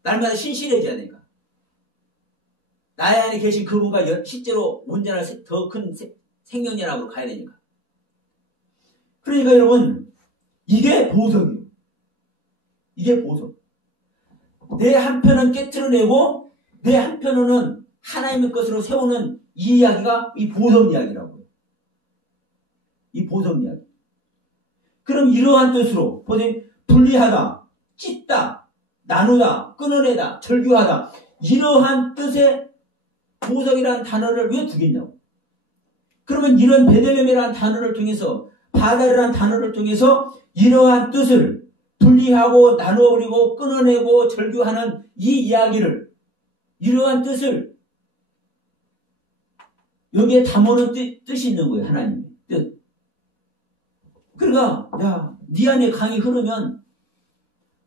날마다 신실해져야 되니까. 나의 안에 계신 그분과 실제로 온전한 더 큰 생명연합으로 가야 되니까. 그러니까 여러분 이게 보석이에요. 이게 보석. 내 한편은 깨트려내고 내 한편으로는 하나님의 것으로 세우는 이 이야기가 이 보석 이야기라고요. 이 보석 이야기. 그럼 이러한 뜻으로 보세요. 분리하다, 찢다, 나누다, 끊어내다, 절규하다 이러한 뜻의 보석이라는 단어를 왜 두겠냐고. 그러면 이런 베들레헴이라는 단어를 통해서 바다라는 단어를 통해서 이러한 뜻을 분리하고 나누어버리고 끊어내고 절규하는 이 이야기를 이러한 뜻을 여기에 담아놓은 뜻이 있는 거예요. 하나님의 뜻. 그러니까 네 안에 강이 흐르면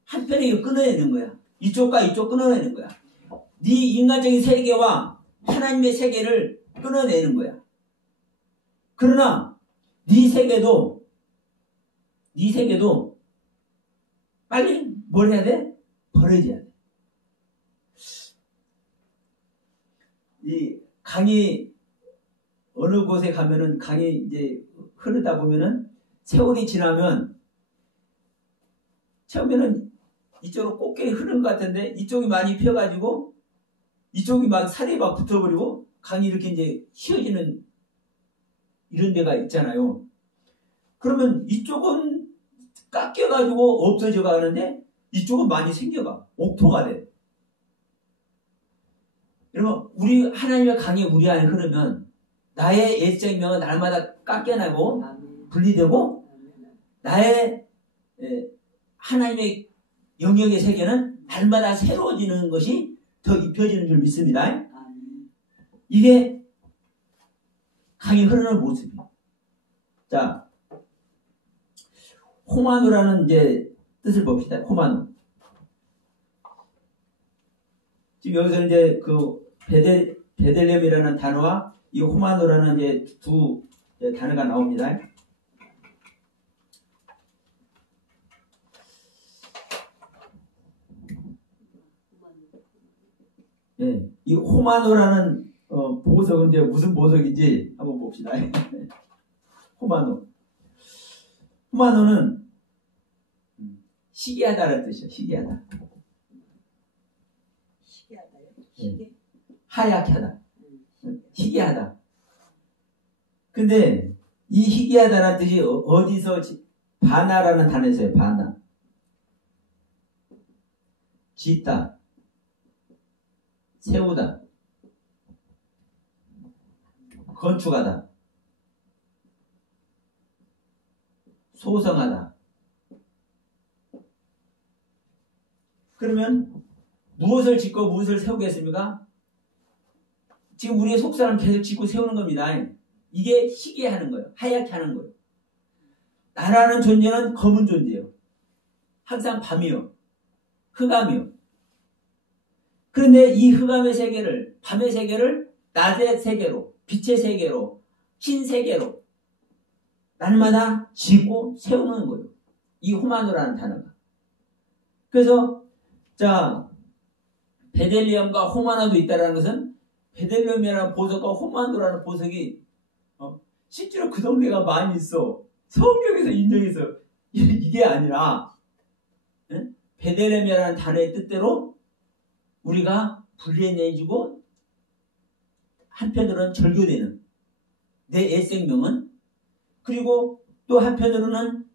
한편에 끊어내는 거야. 이쪽과 이쪽 끊어내는 거야. 네 인간적인 세계와 하나님의 세계를 끊어내는 거야. 그러나 네 세계도 빨리 뭘 해야 돼? 버려져야 돼. 이 강이 어느 곳에 가면은 강이 이제 흐르다 보면은 세월이 지나면 처음에는 이쪽으로 꽃게 흐르는 것 같은데 이쪽이 많이 펴가지고 이쪽이 막 살이 막 붙어버리고 강이 이렇게 이제 휘어지는 이런 데가 있잖아요. 그러면 이쪽은 깎여가지고 없어져 가는데 이쪽은 많이 생겨가. 옥토가 돼. 여러분, 우리 하나님의 강이 우리 안에 흐르면 나의 옛 생명은 날마다 깎여나고 분리되고 나의 하나님의 영역의 세계는 날마다 새로워지는 것이 더 입혀지는 줄 믿습니다. 이게 강이 흐르는 모습이에요. 자, 호마노라는 이제 뜻을 봅시다. 호마노. 지금 여기서 이제 그 베들레헴이라는 단어와 이 호마노라는 이제 두 단어가 나옵니다. 예, 이 호마노라는 보석은 이제 무슨 보석인지 한번 봅시다. 호마노. 호마노는 희귀하다는 뜻이에요. 희귀하다. 희귀하다요? 희귀? 하얗게 하다. 희귀하다. 근데 이 희귀하다는 뜻이 어디서 바나라는 단어에서요. 바나. 짓다. 세우다. 건축하다. 소성하다. 그러면 무엇을 짓고 무엇을 세우겠습니까? 지금 우리의 속사람 계속 짓고 세우는 겁니다. 이게 희게 하는 거예요. 하얗게 하는 거예요. 나라는 존재는 검은 존재예요. 항상 밤이요. 흑암이요. 그런데 이 흑암의 세계를, 밤의 세계를 낮의 세계로, 빛의 세계로, 흰 세계로 날마다 짓고 세우는 거예요. 이 호마노라는 단어가. 그래서 자, 베델리엄과 호마노도 있다는 것은 베델리엄이라는 보석과 호마노라는 보석이 실제로 그 동네가 많이 있어. 성경에서 인정해서 이게 아니라 베델레헴이라는 단어의 뜻대로 우리가 분리해내지고 한편으로는 절교되는 내 애생명은, 그리고 또 한편으로는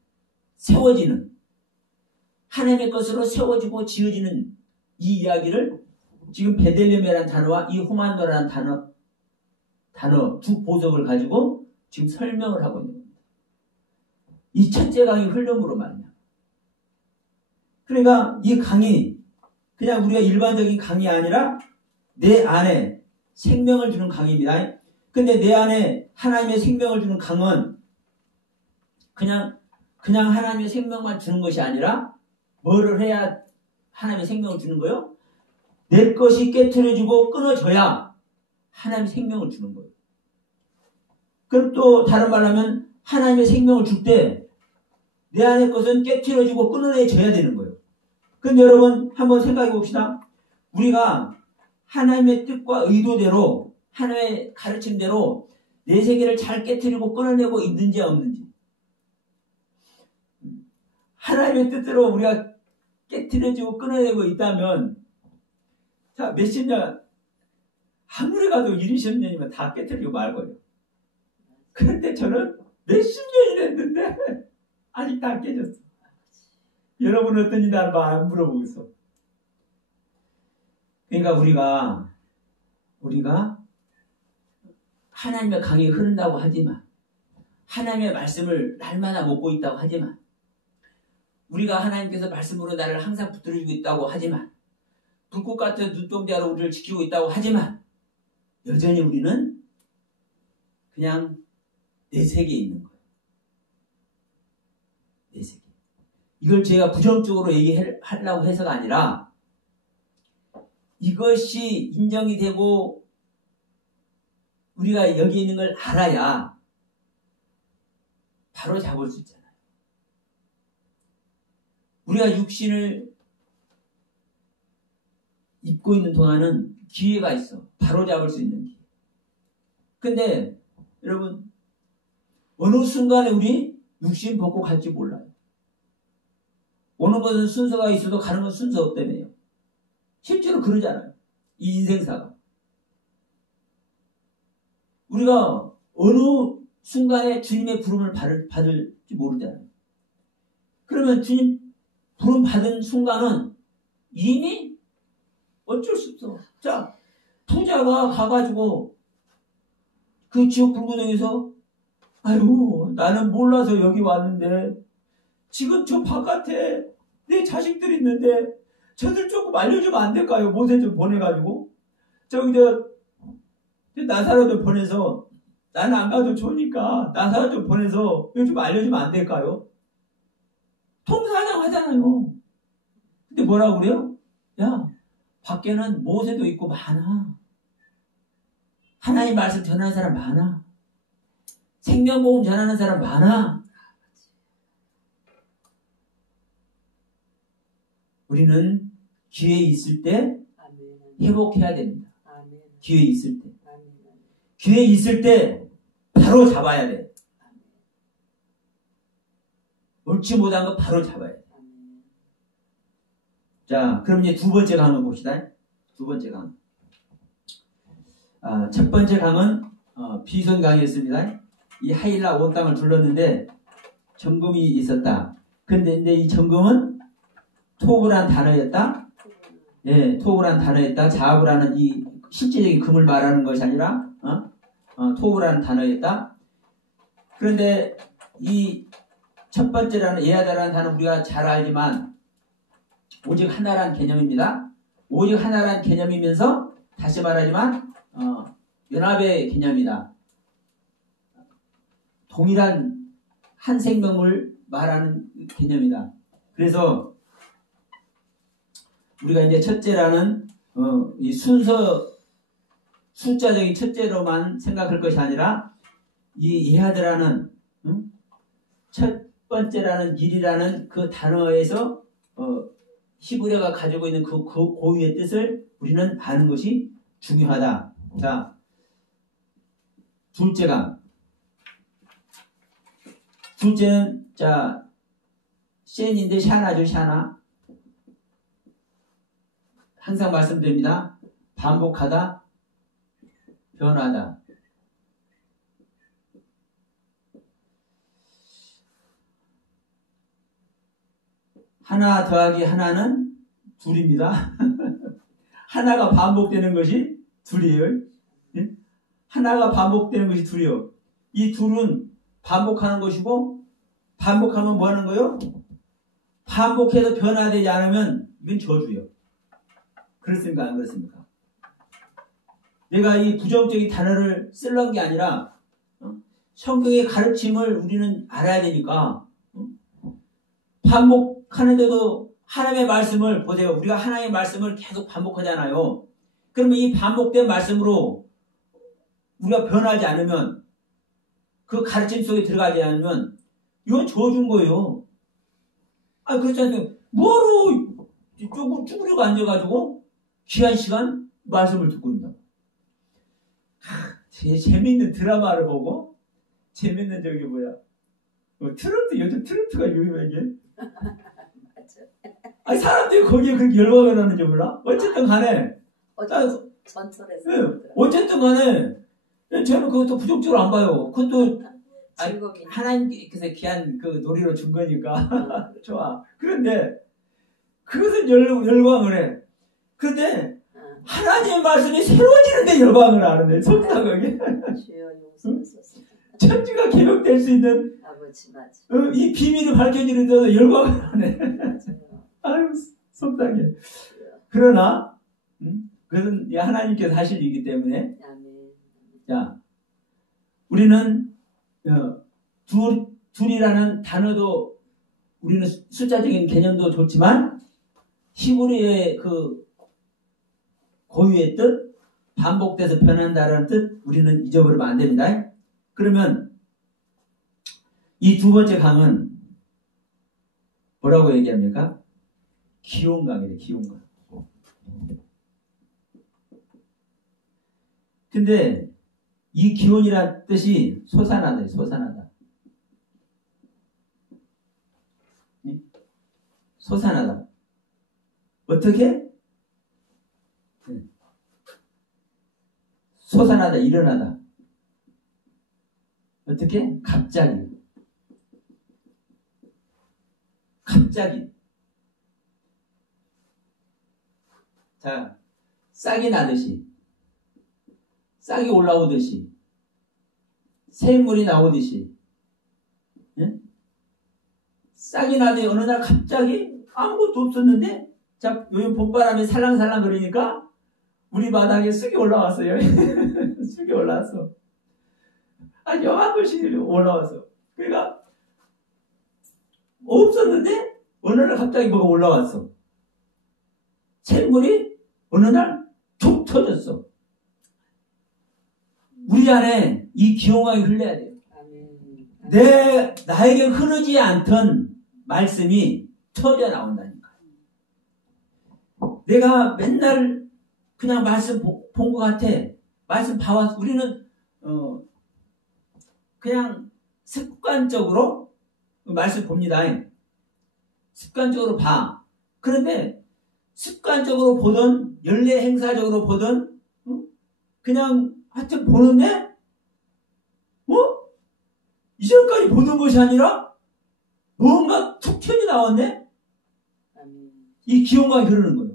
세워지는 하나님의 것으로 세워지고 지어지는 이 이야기를 지금 베델레헴이라는 단어와 이 호만노라는 단어 두 보석을 가지고 지금 설명을 하고 있는 겁니다. 이 첫째 강의 흐름으로 말이야. 그러니까 이 강의 그냥 우리가 일반적인 강의 아니라 내 안에 생명을 주는 강의입니다. 근데 내 안에 하나님의 생명을 주는 강은 그냥 하나님의 생명만 주는 것이 아니라 뭐를 해야 하나님의 생명을 주는 거요? 내 것이 깨트려지고 끊어져야 하나님의 생명을 주는 거예요. 그럼 또 다른 말로 하면 하나님의 생명을 줄 때 내 안의 것은 깨트려지고 끊어내져야 되는 거예요. 그럼 여러분 한번 생각해 봅시다. 우리가 하나님의 뜻과 의도대로 하나님의 가르침대로 내 세계를 잘 깨트리고 끊어내고 있는지 없는지. 하나님의 뜻대로 우리가 깨트려지고 끊어내고 있다면 자, 몇십 년 아무리 가도 20, 년이면 다 깨트리고 말 거예요. 그런데 저는 몇십 년이 됐는데 아직도 안 깨졌어. 여러분은 어떤지 나를 안 물어보겠어. 그러니까 우리가 하나님의 강이 흐른다고 하지만, 하나님의 말씀을 날마다 먹고 있다고 하지만, 우리가 하나님께서 말씀으로 나를 항상 붙들어주고 있다고 하지만, 불꽃 같은 눈동자로 우리를 지키고 있다고 하지만, 여전히 우리는 그냥 내 세계에 있는 거예요. 내 세계. 이걸 제가 부정적으로 얘기하려고 해서가 아니라 이것이 인정이 되고 우리가 여기 있는 걸 알아야 바로 잡을 수 있잖아요. 우리가 육신을 입고 있는 동안은 기회가 있어. 바로 잡을 수 있는 기회. 근데 여러분 어느 순간에 우리 육신 벗고 갈지 몰라요. 오는 것은 순서가 있어도 가는 건 순서 없다며요. 실제로 그러잖아요. 이 인생사가. 우리가 어느 순간에 주님의 부름을 받을지 모르잖아요. 그러면 주님 부름 받은 순간은 이미 어쩔 수 없어. 자, 부자가 가가지고 그 지옥 불구덩에서 아유 나는 몰라서 여기 왔는데 지금 저 바깥에 내 자식들이 있는데 저들 조금 알려주면 안 될까요? 모세 좀 보내가지고 저기 나사로 좀 보내서 나는 안 가도 좋으니까 나사로 좀 보내서 이거 좀 알려주면 안 될까요? 통사장 하잖아요. 근데 뭐라고 그래요? 야 밖에는 모세도 있고 많아. 하나님 말씀 전하는 사람 많아. 생명복음 전하는 사람 많아. 우리는 기회 있을 때 회복해야 됩니다. 기회 있을 때. 기회 있을 때 바로 잡아야 돼. 옳지 못한 거 바로 잡아야 돼. 자, 그럼 이제 두 번째 강을 봅시다. 두 번째 강. 첫 번째 강은 비손 강이었습니다. 이 하일라 온 땅을 둘렀는데 점검이 있었다. 근데 이제 이 점검은 토브란 단어였다. 예, 토브란 단어였다. 자브라는 이 실제적인 금을 말하는 것이 아니라 토브라는 단어였다. 그런데 이 첫 번째라는 에하다라는 단어 우리가 잘 알지만 오직 하나라는 개념입니다. 오직 하나라는 개념이면서 다시 말하지만 연합의 개념이다. 동일한 한 생명을 말하는 개념이다. 그래서 우리가 이제 첫째라는 이 순서 숫자적인 첫째로만 생각할 것이 아니라 이 예하드라는 첫 번째라는 일이라는 그 단어에서 히브리어가 가지고 있는 그 고유의 뜻을 우리는 아는 것이 중요하다. 자, 둘째는 자 셴인데 샤나죠. 샤나. 항상 말씀드립니다. 반복하다, 변하다. 하나 더하기 하나는 둘입니다. 하나가 반복되는 것이 둘이에요. 하나가 반복되는 것이 둘이요. 이 둘은 반복하는 것이고, 반복하면 뭐 하는 거요? 반복해서 변화되지 않으면 이건 저주예요. 그렇습니까? 안 그렇습니까? 내가 이 부정적인 단어를 쓰려는 게 아니라 성경의 가르침을 우리는 알아야 되니까 반복하는데도 하나님의 말씀을 보세요. 우리가 하나님의 말씀을 계속 반복하잖아요. 그러면 이 반복된 말씀으로 우리가 변하지 않으면 그 가르침 속에 들어가지 않으면 이건 저주인 거예요. 아, 그렇지 않습니까? 뭐로 쭈그리고 앉아가지고 귀한 시간 말씀을 듣고 있다. 재밌는 드라마를 보고 재밌는 저기 뭐야 트로트 요즘 트로트가 유명하게 아니 사람들이 거기에 그렇게 열광을 하는지 몰라? 어쨌든 간에 전철에서 어쨌든 간에 저는 그것도 부정적으로 안 봐요. 그것도 하나님께서 귀한 그 놀이로 준 거니까 좋아. 그런데 그것은 열광을 해. 근데 하나님의 말씀이 새로워지는데 열광을 하는데 속상하게 천지가 개혁될 수 있는 이 비밀이 밝혀지는 데서 열광을 하네. 아유 속상해. 그러나 그것은 하나님께서 하실 일이기 때문에 자 우리는 둘이라는 단어도 우리는 숫자적인 개념도 좋지만 히브리어의 그 고유의 뜻, 반복돼서 변한다는 뜻 우리는 잊어버리면 안 됩니다. 그러면 이 두 번째 강은 뭐라고 얘기합니까? 기온강이래. 기온강. 근데 이 기온이란 뜻이 솟아나다. 솟아나다. 솟아나다. 어떻게? 솟아나다. 일어나다. 어떻게? 갑자기. 갑자기. 자, 싹이 나듯이. 싹이 올라오듯이. 샘물이 나오듯이. 예? 싹이 나더니 어느 날 갑자기 아무것도 없었는데 자, 요즘 봄바람이 살랑살랑 그러니까 우리 바닥에 쑥이 올라왔어요. 쑥이 올라왔어. 아주 영한 것이 올라왔어. 그러니까 없었는데 어느 날 갑자기 뭐가 올라왔어. 샘물이 어느 날 툭 터졌어. 우리 안에 이 기용강이 흘러야 돼요. 나에게 흐르지 않던 말씀이 터져 나온다니까. 내가 맨날 그냥 말씀 본 것 같아. 말씀 봐왔어. 우리는 그냥 습관적으로 말씀 봅니다. 습관적으로 봐. 그런데 습관적으로 보던 연례 행사적으로 보던 그냥 하여튼 보는데 이전까지 보던 것이 아니라 뭔가 툭 튀어져 나왔네. 이 기온강이 흐르는 거예요.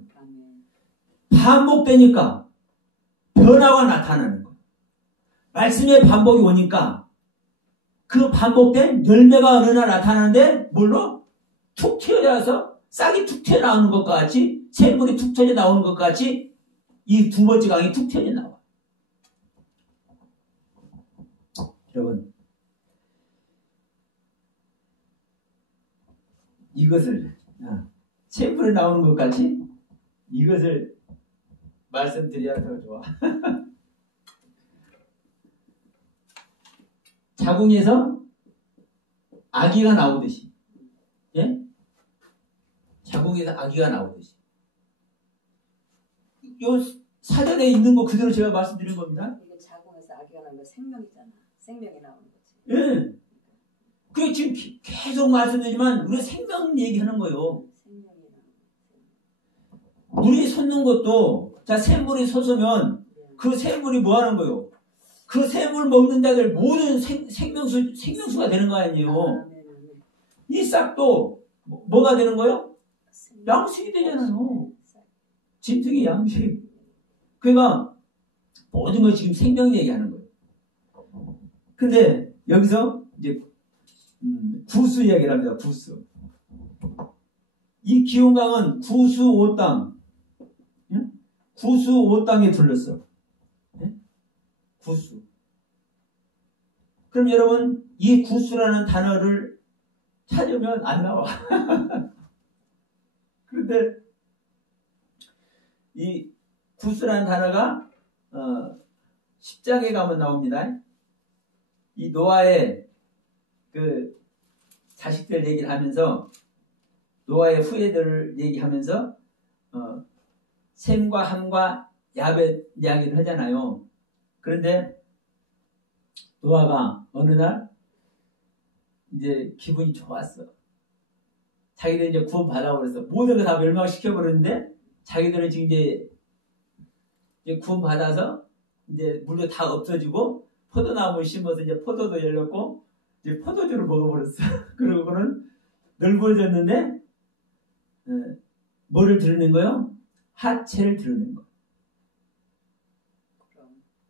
반복되니까 변화가 나타나는 거예요. 말씀의 반복이 오니까 그 반복된 열매가 어느 날 나타나는데 뭘로? 툭 튀어나와서 싹이 툭 튀어나오는 것과 같이 샘물이 툭 튀어져 나오는 것과 같이 이 두 번째 강이 툭 튀어져 나와. 여러분 이것을 샘플에 나오는 것 같이 이것을 말씀드려야 더 좋아. 자궁에서 아기가 나오듯이, 예? 자궁에서 아기가 나오듯이. 요 사전에 있는 거 그대로 제가 말씀드린 겁니다. 이게 자궁에서 아기가 나면 생명이잖아. 생명이 나오는 거지. 예. 그게 지금 계속 말씀드리지만 우리 생명 얘기하는 거예요. 생명이 나오는 거지. 물이 솟는 것도, 자, 샘물이 솟으면 그 샘물이 뭐 하는 거예요? 그 샘물 먹는 자들 모든 생명수가 되는 거 아니에요. 이 싹도 뭐가 되는 거예요? 양식이 되잖아요. 짐승이 양식. 그러니까 모든 걸 지금 생명 얘기하는 거예요. 근데 여기서 이제 구수 이야기를 합니다. 구수. 이 기온강은 구수 오땅, 구수 오땅에 둘렀어. 구수. 그럼 여러분 이 구수라는 단어를 찾으면 안 나와. 그런데 이 구수라는 단어가 10장에 가면 나옵니다. 이 노아의 그 자식들 얘기를 하면서, 노아의 후예들을 얘기하면서 셈과 함과 야벳 이야기를 하잖아요. 그런데 노아가 어느 날 이제 기분이 좋았어. 자기들 이제 구원 받아버렸어. 모든 거 다 멸망시켜버렸는데 자기들은 지금 이제 구원 받아서 이제 물도 다 없어지고 포도나무 심어서 이제 포도도 열렸고 이제 포도주를 먹어버렸어. 그러고는 넓어졌는데 뭐를 드러낸 거요? 하체를 드러낸 거.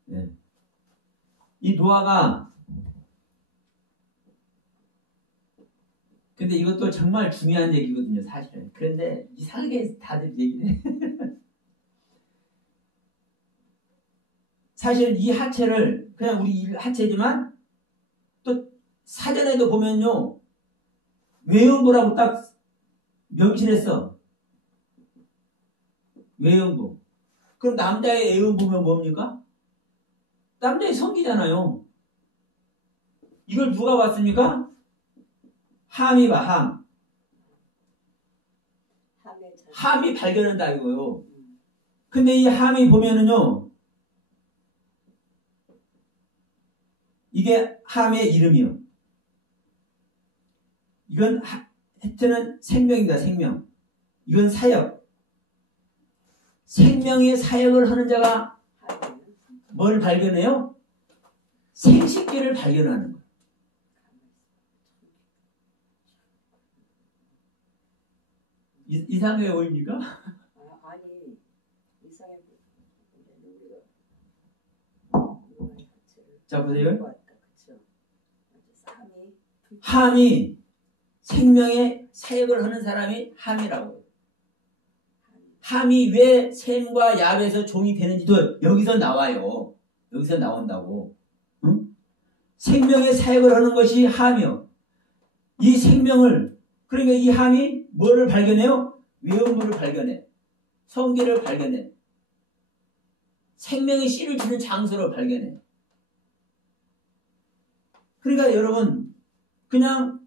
네. 이 노아가, 근데 이것도 정말 중요한 얘기거든요, 사실은. 그런데 이상하게 다들 얘기를 해. 사실 이 하체를 그냥 우리 하체지만 또 사전에도 보면요, 외형부라고 딱 명시했어. 외형부. 그럼 남자의 애형부면 뭡니까? 남자의 성기잖아요. 이걸 누가 봤습니까? 함이 봐, 함. 함이 발견한다 이거요. 근데 이 함이 보면은요, 이게 함의 이름이요. 이건 하여튼은 생명이다, 생명. 이건 사역. 생명의 사역을 하는 자가 뭘 발견해요? 생식기를 발견하는 거예요. 이상해 보입니까? 아니, 이상해 보이는데 자, 보세요. 그쵸? 함이 생명의 사역을 하는 사람이 함이라고 해요. 함이 왜 셈과 야벳에서 종이 되는지도 여기서 나와요. 여기서 나온다고. 응? 생명의 사역을 하는 것이 함이요. 이 생명을, 그러니까 이 함이 뭐를 발견해요? 외음물을 발견해. 성기를 발견해. 생명의 씨를 주는 장소를 발견해. 그러니까 여러분, 그냥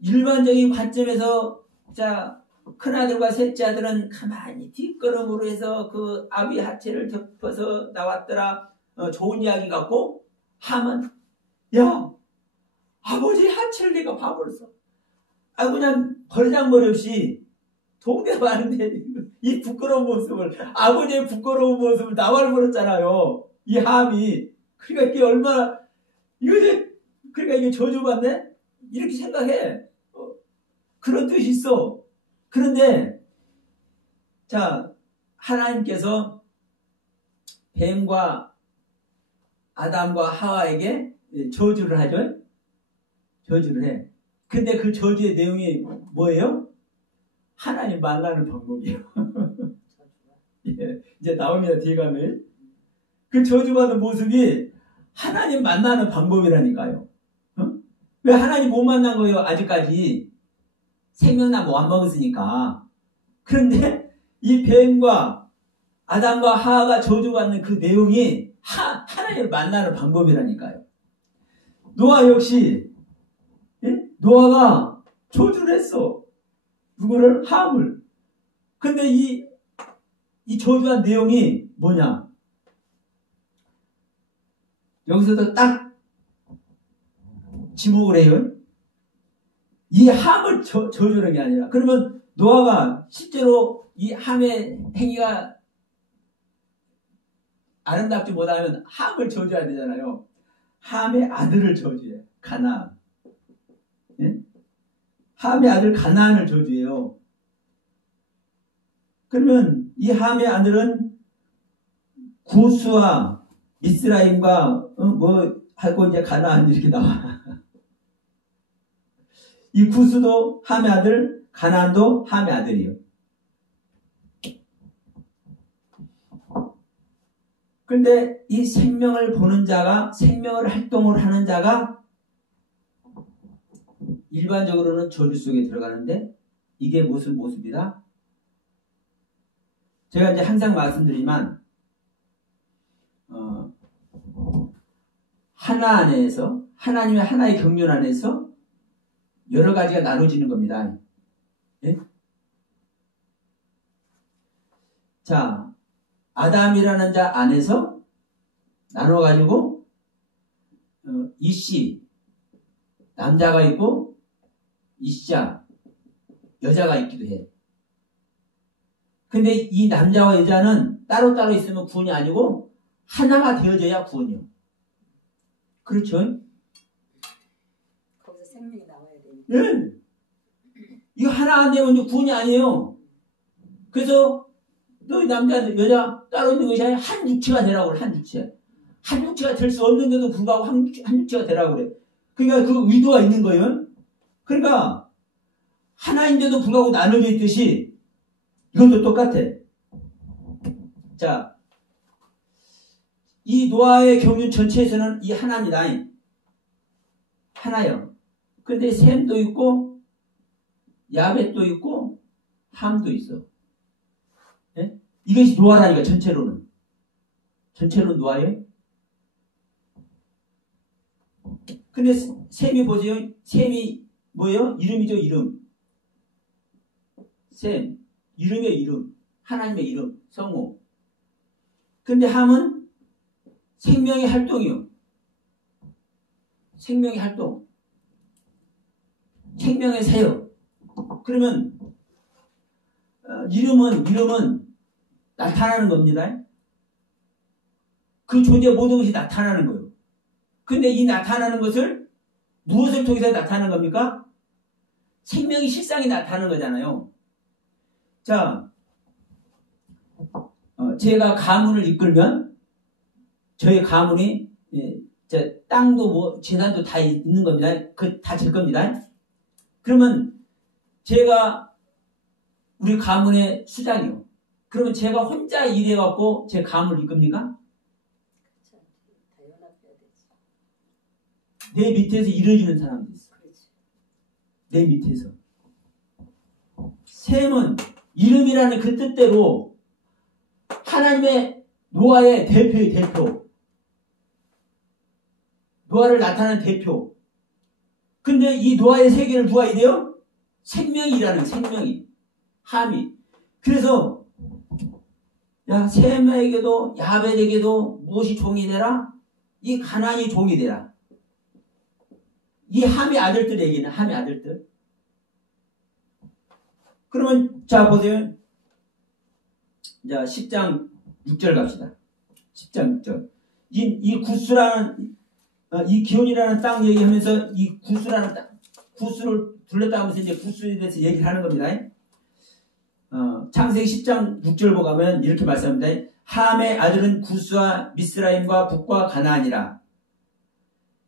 일반적인 관점에서, 자, 큰아들과 셋째 아들은 가만히 뒷걸음으로 해서 그 아비 하체를 덮어서 나왔더라. 좋은 이야기 같고, 함은, 야, 아버지 하체를 내가 봐버렸어. 그냥 버르장머리 없이 동네 많은데 이 부끄러운 모습을, 아버지의 부끄러운 모습을 나와버렸잖아요. 이 함이. 그러니까 이게 얼마나, 그러니까 이게 저주받네? 이렇게 생각해. 그런 뜻이 있어. 그런데, 자, 하나님께서 뱀과 아담과 하와에게 저주를 하죠? 저주를 해. 근데 그 저주의 내용이 뭐예요? 하나님 만나는 방법이에요. 예, 이제 나옵니다, 뒤에 가면. 그 저주받은 모습이 하나님 만나는 방법이라니까요. 왜 하나님 못 만난 거예요, 아직까지? 생명나무 안 먹었으니까. 그런데 이 뱀과 아담과 하와가 저주받는 그 내용이 하나님을 만나는 방법이라니까요. 노아 역시 노아가 저주를 했어. 누구를? 함을. 근데 이 저주한 내용이 뭐냐? 여기서도 딱 지목을 해요. 이 함을 저주하는 게 아니라. 그러면 노아가 실제로 이 함의 행위가 아름답지 못하면 함을 저주해야 되잖아요. 함의 아들을 저주해. 가나안. 예? 함의 아들 가나안을 저주해요. 그러면 이 함의 아들은 구스와 미스라임과 뭐 하고 이제 가나안 이렇게 나와. 이 구스도 함의 아들, 가나안도 함의 아들이에요. 그런데 이 생명을 보는 자가, 생명을 활동을 하는 자가 일반적으로는 저주 속에 들어가는데 이게 무슨 모습이다? 제가 이제 항상 말씀드리지만 하나 안에서, 하나님의 하나의 경륜 안에서 여러 가지가 나눠지는 겁니다. 예? 자, 아담이라는 자 안에서 나눠가지고 이씨 남자가 있고 이씨자 여자가 있기도 해. 근데 이 남자와 여자는 따로따로 있으면 구원이 아니고 하나가 되어져야 구원이요. 그렇죠? 거기서 생명이 나와야 되니까. 예. 이거 하나 안 되면 구원이 아니에요. 그래서 너희 남자, 여자 따로 있는 것이 아니라 한 육체가 되라고 그래. 한 육체. 한 육체가 될 수 없는데도 불구하고 한 육체가 되라고 그래. 그러니까 그 의도가 있는 거예요. 그러니까 하나인데도 불구하고 나눠져 있듯이 이것도 똑같아. 자, 이 노아의 경륜 전체에서는 이 하나입니다. 하나요. 근데 셈도 있고 야벳도 있고 함도 있어. 예? 이것이 노아라니까 전체로는. 전체로는 노아예요. 근데 셈이 보세요. 셈이 뭐예요? 이름이죠, 이름. 셈. 이름의 이름. 하나님의 이름. 성호. 근데 함은 생명의 활동이요. 생명의 활동. 생명의 새요. 그러면 이름은 나타나는 겁니다. 그 존재 모든 것이 나타나는 거예요. 근데 이 나타나는 것을 무엇을 통해서 나타나는 겁니까? 생명이 실상이 나타나는 거잖아요. 자, 제가 가문을 이끌면 저희 가문이 땅도 뭐 재산도 다 있는 겁니다. 그 다 제 겁니다. 그러면 제가 우리 가문의 수장이요. 그러면 제가 혼자 일해갖고 제 가문을 이끕니까? 내 밑에서 일해주는 사람도 있어. 내 밑에서. 셈은 이름이라는 그 뜻대로 하나님의 노아의 대표의 대표. 노아를 나타내는 대표. 근데 이 노아의 세계를 누가 이래요? 생명이라는 생명이. 함이. 그래서 야 셈에게도 야벳에게도 무엇이 종이 되라? 이 가나안이 종이 되라. 이 함의 아들들에게는 함의 아들들. 그러면 자 보세요. 자 10장 6절 갑시다. 10장 6절. 이 구스라는 이 기온이라는 땅 얘기하면서 이 구스라는 땅, 구스를 둘렀다 하면서 이제 구스에 대해서 얘기를 하는 겁니다. 창세기 10장 6절 보면 이렇게 말씀합니다. 함의 아들은 구스와 미스라임과 북과 가나안이라.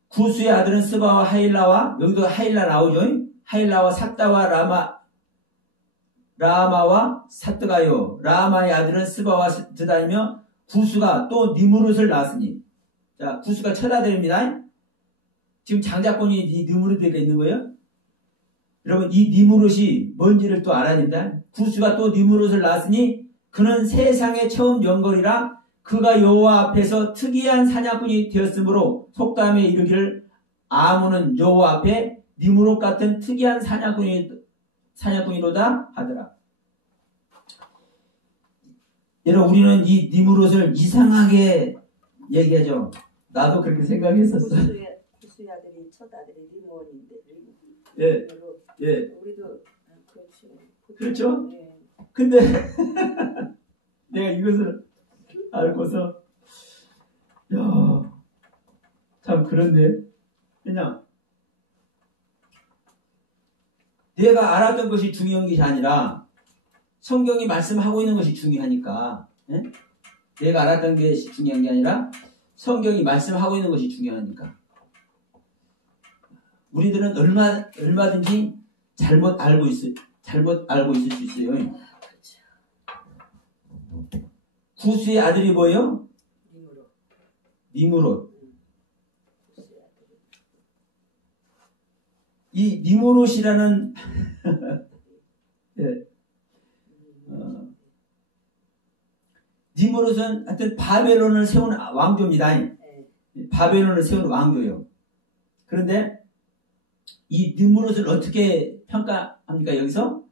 구스의 아들은 스바와 하일라와, 여기도 하일라 나오죠. 하일라와 삿다와 라마와 사뜨가요. 라마의 아들은 스바와 드다이며 구스가 또 니무롯을 낳았으니. 자, 구스가 첫 아들입니다. 지금 장자권이 이 느무르드가 있는 거예요. 여러분 이 니무롯이 뭔지를 또 알아야 된다. 구스가 또 니무롯을 낳았으니 그는 세상의 처음 영걸이라 그가 여호와 앞에서 특이한 사냥꾼이 되었으므로 속담에 이르기를 아문은 여호와 앞에 니무롯 같은 특이한 사냥꾼이로다 하더라. 여러분 우리는 이 니무롯을 이상하게 얘기하죠. 나도 그렇게 생각했었어. 구스의 아들이 첫 아들이 리몬인데 예, 예. 우리도 그렇죠. 그렇죠? 예. 근데 내가 이것을 알고서 야, 참 그런데 그냥 내가 알았던 것이 중요한 것이 아니라 성경이 말씀하고 있는 것이 중요하니까 예? 내가 알았던 게 중요한 게 아니라 성경이 말씀하고 있는 것이 중요하니까 우리들은 얼마든지 잘못 알고 있을 수 있어요. 그렇죠. 구스의 아들이 뭐예요? 니무롯. 이 니무롯이라는 예. 니무롯은 하여튼 바벨론을 세운 왕조입니다. 바벨론을 세운 왕조예요. 그런데 이 니무롯을 어떻게 평가합니까? 여기서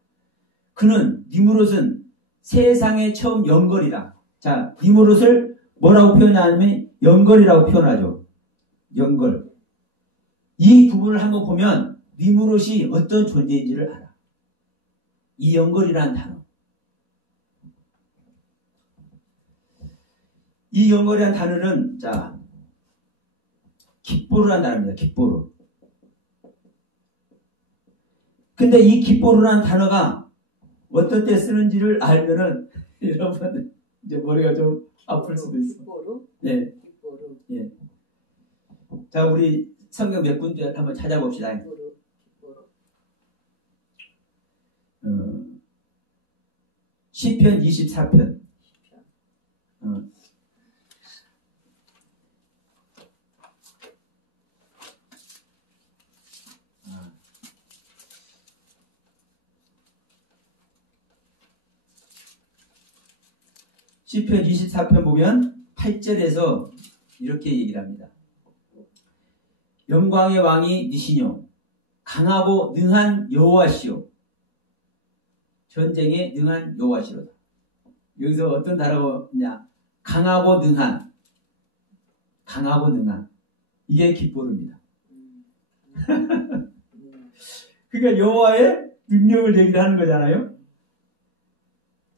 그는 니무롯은 세상의 처음 영걸이라. 자, 니무롯을 뭐라고 표현하냐면 영걸이라고 표현하죠. 영걸. 이 부분을 한번 보면 니무롯이 어떤 존재인지를 알아. 이 영걸이라는 단어. 이 영걸이라는 단어는 자 깃보르라는 단어입니다. 깃보르. 근데 이 깃보르라는 단어가 어떤 때 쓰는지를 알면은 여러분 이제 머리가 좀 아플 수도 있어. 깃보르? 예. 깃보르. 예. 자, 우리 성경 몇 군데 한번 찾아봅시다. 깃보르. 시편 24편. 시편 24편 보면 8절에서 이렇게 얘기를 합니다. 영광의 왕이 니시뇨 강하고 능한 여호와시오 전쟁에 능한 여호와시로다. 여기서 어떤 단어가 있냐? 강하고 능한 이게 깃보르입니다. 그러니까 여호와의 능력을 얘기를 하는 거잖아요.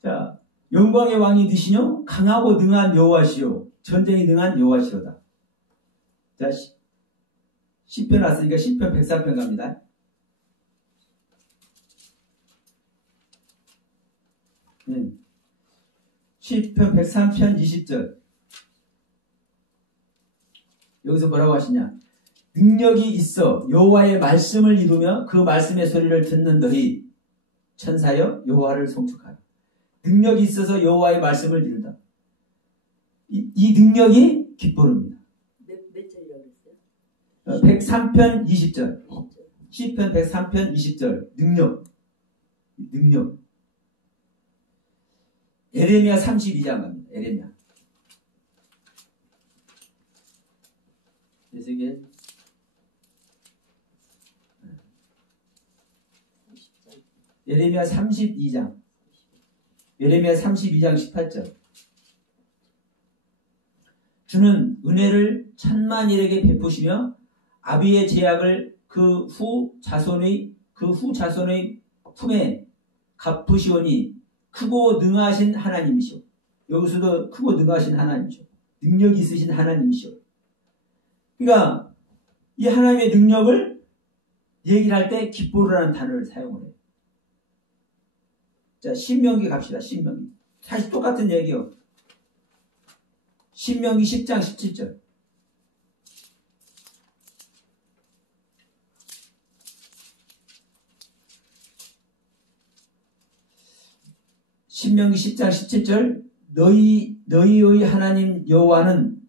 자, 영광의 왕이 드시뇨 강하고 능한 여호와시오 전쟁이 능한 여호와시로다. 자, 시편 왔으니까 시편 104편 갑니다. 시편 103편 20절. 여기서 뭐라고 하시냐? 능력이 있어 여호와의 말씀을 이루며 그 말씀의 소리를 듣는 너희 천사여 여호와를 송축하라. 능력이 있어서 여호와의 말씀을 이룬다. 이 능력이 깃보르입니다. 몇 절이라고 그랬어요? 103편 20절. 시편 103편 20절. 능력. 에레미야 32장 갑니다. 에레미야. 그래서 이게 에레미야 32장. 에레미야 32장 18절. 주는 은혜를 천만일에게 베푸시며 아비의 제약을 그 후 자손의 품에 갚으시오니 크고 능하신 하나님이시오. 여기서도 크고 능하신 하나님이시오. 능력이 있으신 하나님이시오. 그러니까 이 하나님의 능력을 얘기를 할 때 깃보르라는 단어를 사용을 해요. 자, 신명기 갑시다. 신명기. 사실 똑같은 얘기요. 신명기 10장 17절. 신명기 10장 17절. 너희의 하나님 여호와는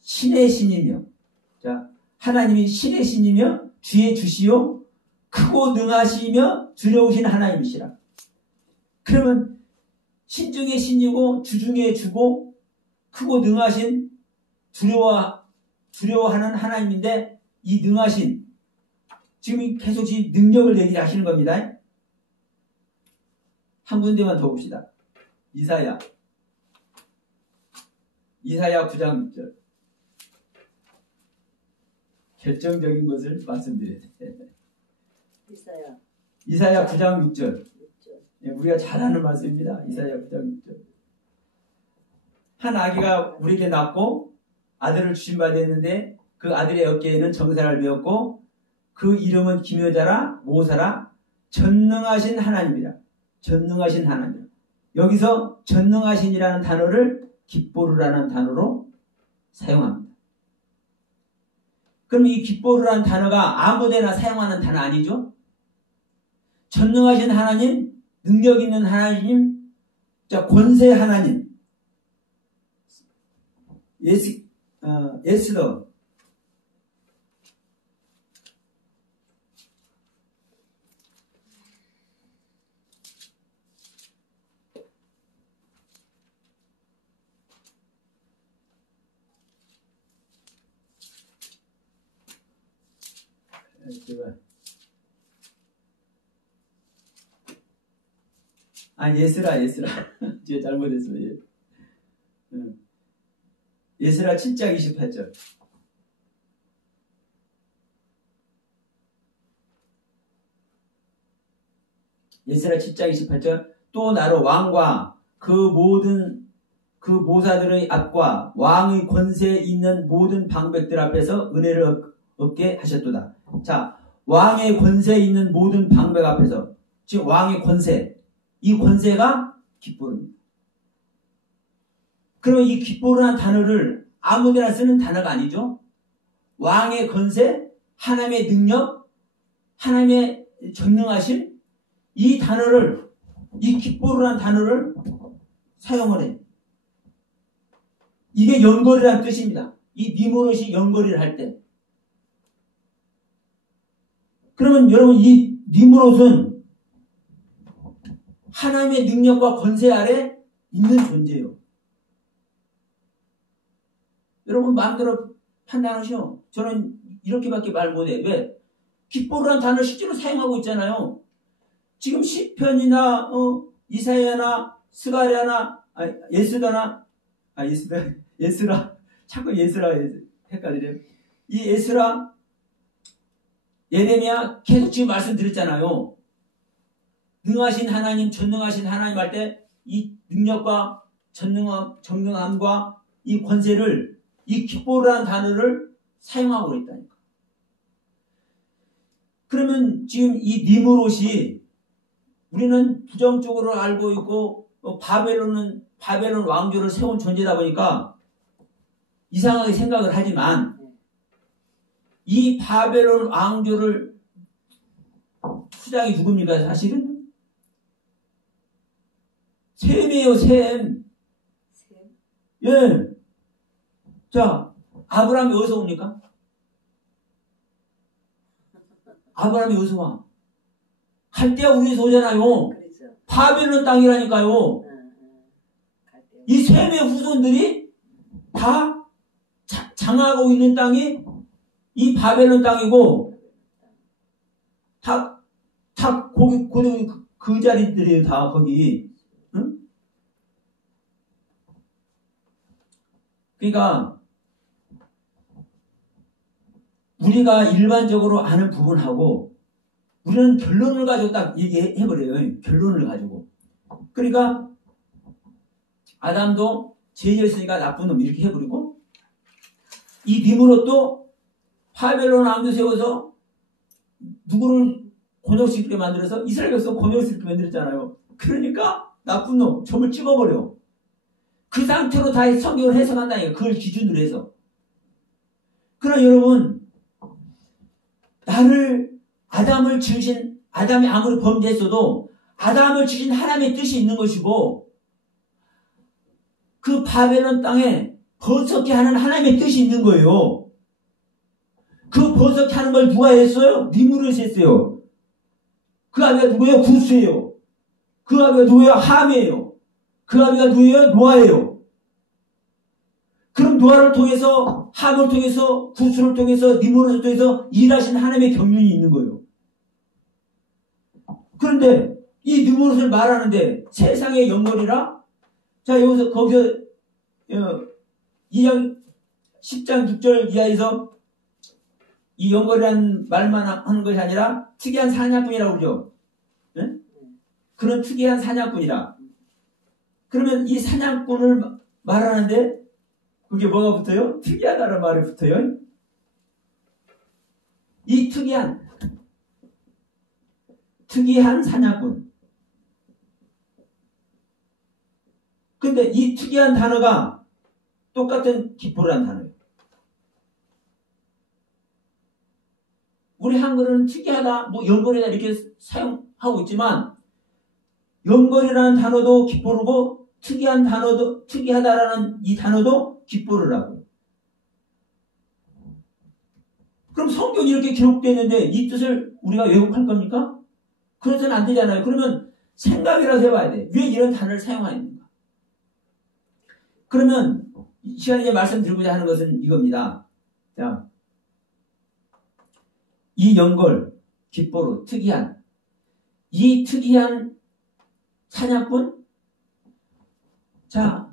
신의 신이며, 자, 하나님이 신의 신이며 주의 주시요 크고 능하시며 두려우신 하나님이시라. 그러면 신 중에 신이고 주 중에 주고 크고 능하신 두려워하는 하나님인데 이 능하신 지금 계속 능력을 얘기하시는 겁니다. 한 군데만 더 봅시다. 이사야 9장 6절. 결정적인 것을 말씀드려야 돼. 이사야 9장 6절. 우리가 잘 아는 말씀입니다. 이사야 9장 6절. 한 아기가 우리에게 낳고 아들을 주신 바 됐는데 그 아들의 어깨에는 정사를 베었고 그 이름은 기묘자라 모사라 전능하신 하나님이라. 전능하신 하나님. 여기서 전능하신이라는 단어를 깃보르라는 단어로 사용합니다. 그럼 이 깃보르라는 단어가 아무데나 사용하는 단어 아니죠? 전능하신 하나님, 능력 있는 하나님, 권세 하나님. 에스더 예스라 제가 잘못했어요. 예스라 7장 28절. 예스라 7장 28절. 또 나로 왕과 그 모사들의 앞과 왕의 권세에 있는 모든 방백들 앞에서 은혜를 얻게 하셨도다. 자, 왕의 권세에 있는 모든 방백 앞에서, 즉 왕의 권세, 이 권세가 깃보르입니다. 그러면 이 깃보르라는 단어를 아무데나 쓰는 단어가 아니죠. 왕의 권세, 하나님의 능력, 하나님의 전능하심, 이 단어를, 이 깃보르라는 단어를 사용을 해요. 이게 연거리라는 뜻입니다. 이 니모롯이 연거리를 할 때. 그러면 여러분 이 니모롯은 하나님의 능력과 권세 아래 있는 존재예요. 여러분 마음대로 판단하시오. 저는 이렇게밖에 말 못해. 왜? 깃보르라는 단어를 실제로 사용하고 있잖아요. 지금 시편이나 이사야나 스가랴나 예스라 자꾸 예스라 헷갈리네요. 이 예스라 예레미야 계속 지금 말씀드렸잖아요. 능하신 하나님, 전능하신 하나님 할 때 이 능력과 전능함과 이 권세를 이 깃보르라는 단어를 사용하고 있다니까. 그러면 지금 이 니므롯이 우리는 부정적으로 알고 있고 바벨론 왕조를 세운 존재다 보니까 이상하게 생각을 하지만 이 바벨론 왕조를 수장이 누굽니까? 사실은 셈이에요. 셈. 예. 자, 아브라함이 어디서 옵니까? 아브라함이 어디서 와? 갈대아 우리에서 오잖아요. 그렇죠. 바벨론 땅이라니까요. 이 셈의 후손들이 다 장하고 있는 땅이 이 바벨론 땅이고 다 거기 그 자리들이에요. 다 거기. 응? 그러니까 우리가 일반적으로 아는 부분하고 우리는 결론을 가지고 딱 얘기해버려요. 결론을 가지고. 그러니까 아담도 죄졌으니까 나쁜 놈 이렇게 해버리고 이 니므롯도 바벨론 왕조 세워서 누구를 곤욕스럽게 만들어서 이스라엘 백성 곤욕스럽게 만들었잖아요. 그러니까 나쁜 놈 점을 찍어버려. 그 상태로 다 성경을 해석한다니까. 그걸 기준으로 해서. 그러나 여러분 아담을 지으신 아담이 아무리 범죄했어도 아담을 지으신 하나님의 뜻이 있는 것이고 그 바벨론 땅에 번성케 하는 하나님의 뜻이 있는 거예요. 그 번성케 하는 걸 누가 했어요? 니므롯이 했어요. 그 아비가 누구예요? 구스예요. 그 아비가 누구예요? 함이에요. 그 아비가 누구예요? 노아예요. 그럼 노아를 통해서, 함을 통해서, 구스를 통해서, 니므롯을 통해서 일하신 하나님의 경륜이 있는 거예요. 그런데 이 니므롯을 말하는데 세상의 영벌이라? 자, 여기서, 거기서 2장 10장 6절 이하에서 이 영벌이라는 말만 하는 것이 아니라 특이한 사냥꾼이라고 그러죠. 네? 그런 특이한 사냥꾼이라. 그러면 이 사냥꾼을 말하는데 그게 뭐가 붙어요? 특이하다는 말이 붙어요. 이 특이한 사냥꾼. 근데 이 특이한 단어가 똑같은 기포라는 단어예요. 우리 한글은 특이하다, 뭐 연거리다 이렇게 사용하고 있지만 연거리라는 단어도 기포르고 특이한 단어도 특이하다라는 이 단어도 기포르라고. 그럼 성경이 이렇게 기록되어 있는데 이 뜻을 우리가 왜곡할 겁니까? 그래서는 안 되잖아요. 그러면 생각이라도 해봐야 돼. 왜 이런 단어를 사용하는가? 그러면 이 시간에 이제 말씀드리고자 하는 것은 이겁니다. 자, 이 연걸, 기포르, 특이한 이 특이한 사냥꾼? 자,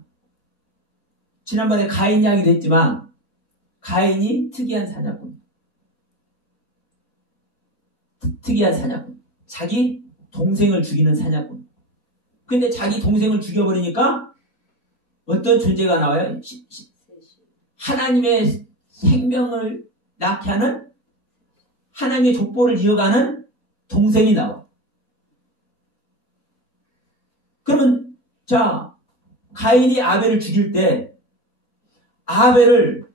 지난번에 가인 이야기도 했지만 가인이 특이한 사냥꾼. 특이한 사냥꾼. 자기 동생을 죽이는 사냥꾼. 근데 자기 동생을 죽여버리니까 어떤 존재가 나와요? 하나님의 생명을 낳게 하는 하나님의 족보를 이어가는 동생이 나와. 그러면 자, 가인이 아벨을 죽일 때 아벨을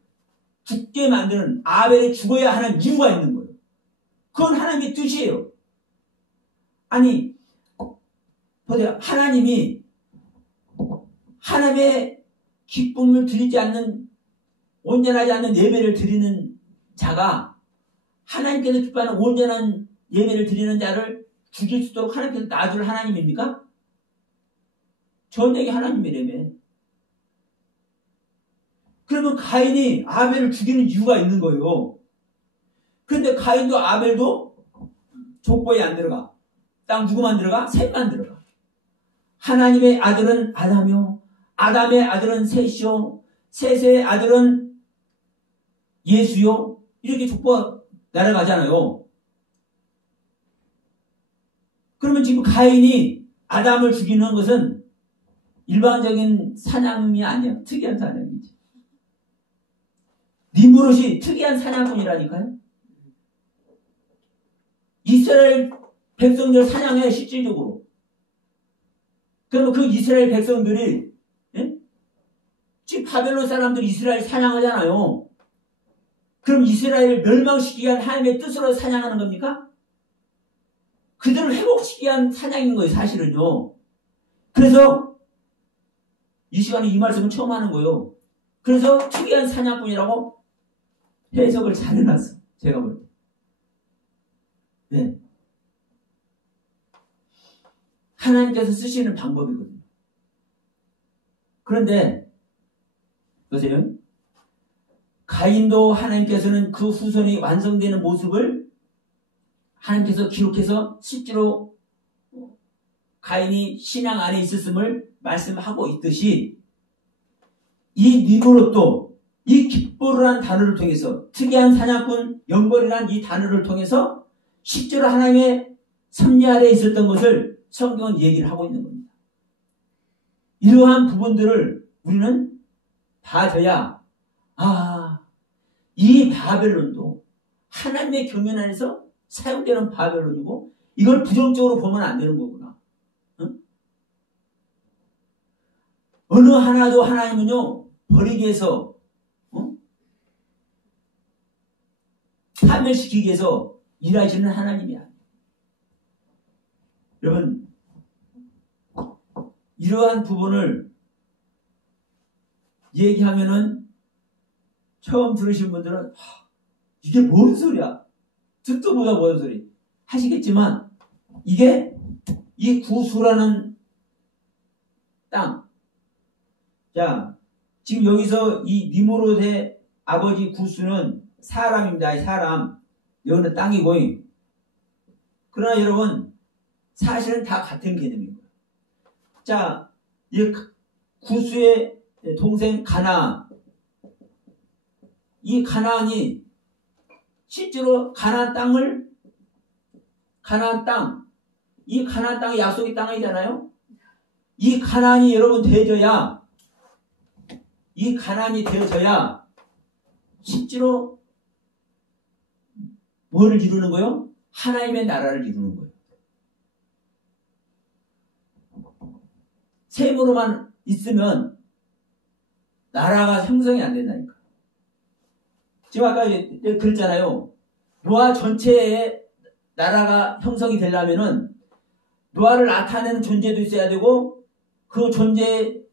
죽게 만드는, 아벨이 죽어야 하는 이유가 있는 거예요. 그건 하나님의 뜻이에요. 아니, 보세요. 하나님이 하나님의 기쁨을 드리지 않는, 온전하지 않는 예배를 드리는 자가 하나님께서 기뻐하는 온전한 예배를 드리는 자를 죽일 수 있도록 하나님께서 놔줄 하나님입니까? 전쟁이 하나님이라며. 그러면 가인이 아벨을 죽이는 이유가 있는 거예요. 그런데 가인도 아벨도 족보에 안 들어가. 딱 누구만 들어가? 셋만 들어가. 하나님의 아들은 아담이요, 아담의 아들은 셋이요, 셋의 아들은 예수요. 이렇게 족보가 날아가잖아요. 그러면 지금 가인이 아담을 죽이는 것은 일반적인 사냥이 아니야. 특이한 사냥이지. 니므롯이 특이한 사냥꾼이라니까요. 이스라엘 백성들 사냥해, 실질적으로. 그러면 그 이스라엘 백성들이, 예? 지금 바벨론 사람들이 이스라엘 사냥하잖아요. 그럼 이스라엘을 멸망시키기 위한 하나님의 뜻으로 사냥하는 겁니까? 그들을 회복시키기 위한 사냥인 거예요, 사실은요. 그래서 이 시간에 이 말씀을 처음 하는 거예요. 그래서 특이한 사냥꾼이라고 해석을 잘 해놨어, 제가 볼 때. 네. 하나님께서 쓰시는 방법이거든요. 그런데 보세요. 가인도 하나님께서는 그 후손이 완성되는 모습을 하나님께서 기록해서 실제로 가인이 신앙 안에 있었음을 말씀하고 있듯이 이 니므롯도 이 기뻐라는 단어를 통해서 특이한 사냥꾼 연벌이라는 이 단어를 통해서 실제로 하나님의 섭리 아래에 있었던 것을 성경은 얘기를 하고 있는 겁니다. 이러한 부분들을 우리는 봐줘야 이 바벨론도 하나님의 경륜 안에서 사용되는 바벨론이고 이걸 부정적으로 보면 안 되는 거구나. 응? 어느 하나도 하나님은요 버리기 위해서 파멸시키기 위해서 일하시는 하나님이 아니에요. 여러분 이러한 부분을 얘기하면은 처음 들으신 분들은 이게 뭔 소리야? 듣도 보다 뭔 소리 하시겠지만 이게 이 구수라는 땅. 자, 지금 여기서 이 니무롯의 아버지 구수는 사람입니다. 사람. 여기는 땅이고. 그러나 여러분, 사실은 다 같은 개념입니다. 자, 이 구수의 동생 가나안. 이 가나안이 실제로 가나안 땅, 이 가나안 땅이 약속의 땅이잖아요. 이 가나안이 여러분 되어져야, 이 가나안이 되어져야 실제로 뭐를 이루는 거예요? 하나님의 나라를 이루는 거예요. 셈으로만 있으면 나라가 형성이 안 된다니까. 지금 아까 그랬잖아요. 노아 전체의 나라가 형성이 되려면은 노아를 나타내는 존재도 있어야 되고 그 존재의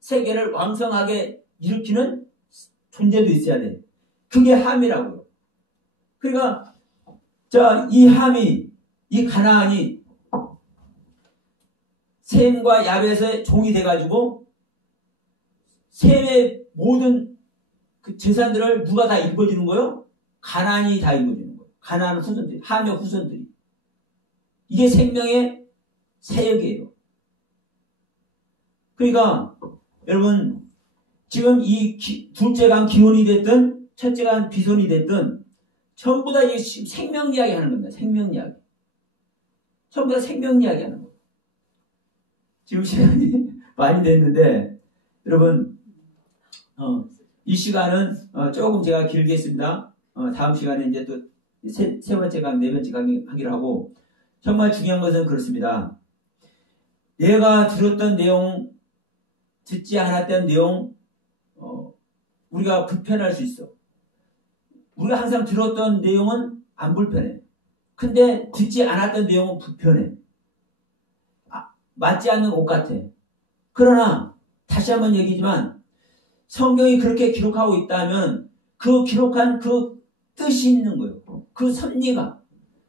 세계를 왕성하게 일으키는 존재도 있어야 돼. 그게 함이라고요. 그러니까 자, 이 함이, 이 가나안이 셈과 야벳의 종이 돼가지고 셈의 모든 그 재산들을 누가 다 읽어주는 거예요? 가나안이 다 읽어주는 거예요. 가나안 후손들이, 함의 후손들이. 이게 생명의 사역이에요. 그러니까 여러분 지금 이 둘째 간 기혼이 됐든 첫째 간 비손이 됐든 전부 다 생명 이야기 하는 겁니다. 생명 이야기. 전부 다 생명 이야기 하는 거예요. 지금 시간이 많이 됐는데 여러분 이 시간은 조금 제가 길게 했습니다. 다음 시간에 이제 또 세 번째 강, 네 번째 강의를 하고 정말 중요한 것은 그렇습니다. 내가 들었던 내용, 듣지 않았던 내용 우리가 불편할 수 있어. 우리가 항상 들었던 내용은 안 불편해. 근데 듣지 않았던 내용은 불편해. 맞지 않는 옷 같아. 그러나 다시 한번 얘기지만 성경이 그렇게 기록하고 있다면 그 기록한 그 뜻이 있는 거예요. 그 섭리가.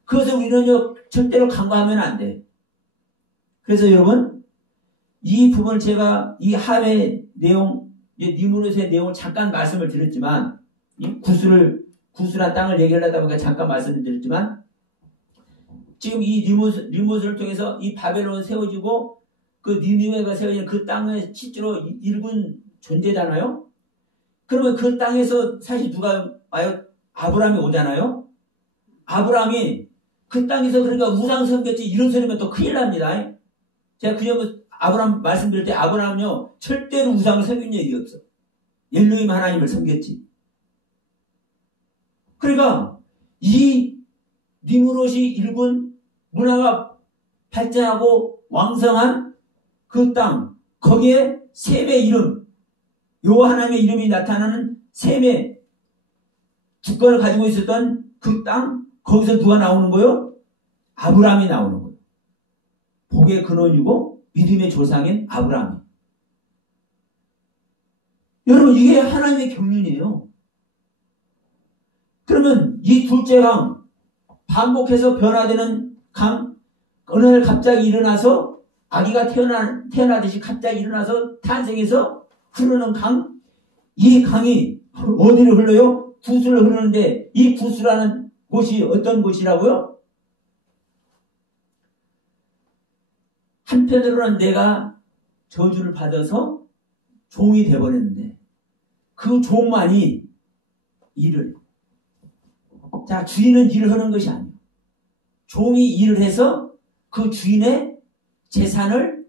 그것을 우리는 절대로 간과하면 안 돼. 그래서 여러분 이 부분을 제가 이 함의 내용, 니무롯의 내용을 잠깐 말씀을 드렸지만 이 구수란 땅을 얘기하려다 보니까 잠깐 말씀을 드렸지만 지금 이 니무롯을 통해서 이 바벨론이 세워지고 그 니느웨가 세워진 그 땅에 실제로 일군 존재잖아요. 그러면 그 땅에서 사실 누가 와요? 아브라함이 오잖아요. 아브라함이 그 땅에서 그러니까 우상 섬겼지 이런 소리면 또 큰일 납니다. 제가 그냥 아브라함 말씀드릴 때 아브라함은요 절대로 우상을 섬긴 적이 없어. 엘로힘 하나님을 섬겼지. 그러니까 이 니무롯이 일군 문화가 발전하고 왕성한 그 땅, 거기에 셈의 이름, 여호와 하나님의 이름이 나타나는 셈의 주권을 가지고 있었던 그 땅, 거기서 누가 나오는 거요? 아브라함이 나오는 거예요. 복의 근원이고 믿음의 조상인 아브라함. 여러분 이게 하나님의 경륜이에요. 그러면 이 둘째 강, 반복해서 변화되는 강, 어느 날 갑자기 일어나서 아기가 태어나듯이 갑자기 일어나서 탄생해서 흐르는 강, 이 강이 어디로 흘러요? 구수로 흐르는데 이 구수라는 곳이 어떤 곳이라고요? 한편으로는 내가 저주를 받아서 종이 돼버렸는데 그 종만이 일을 자 주인은 일을 하는 것이 아니에요. 종이 일을 해서 그 주인의 재산을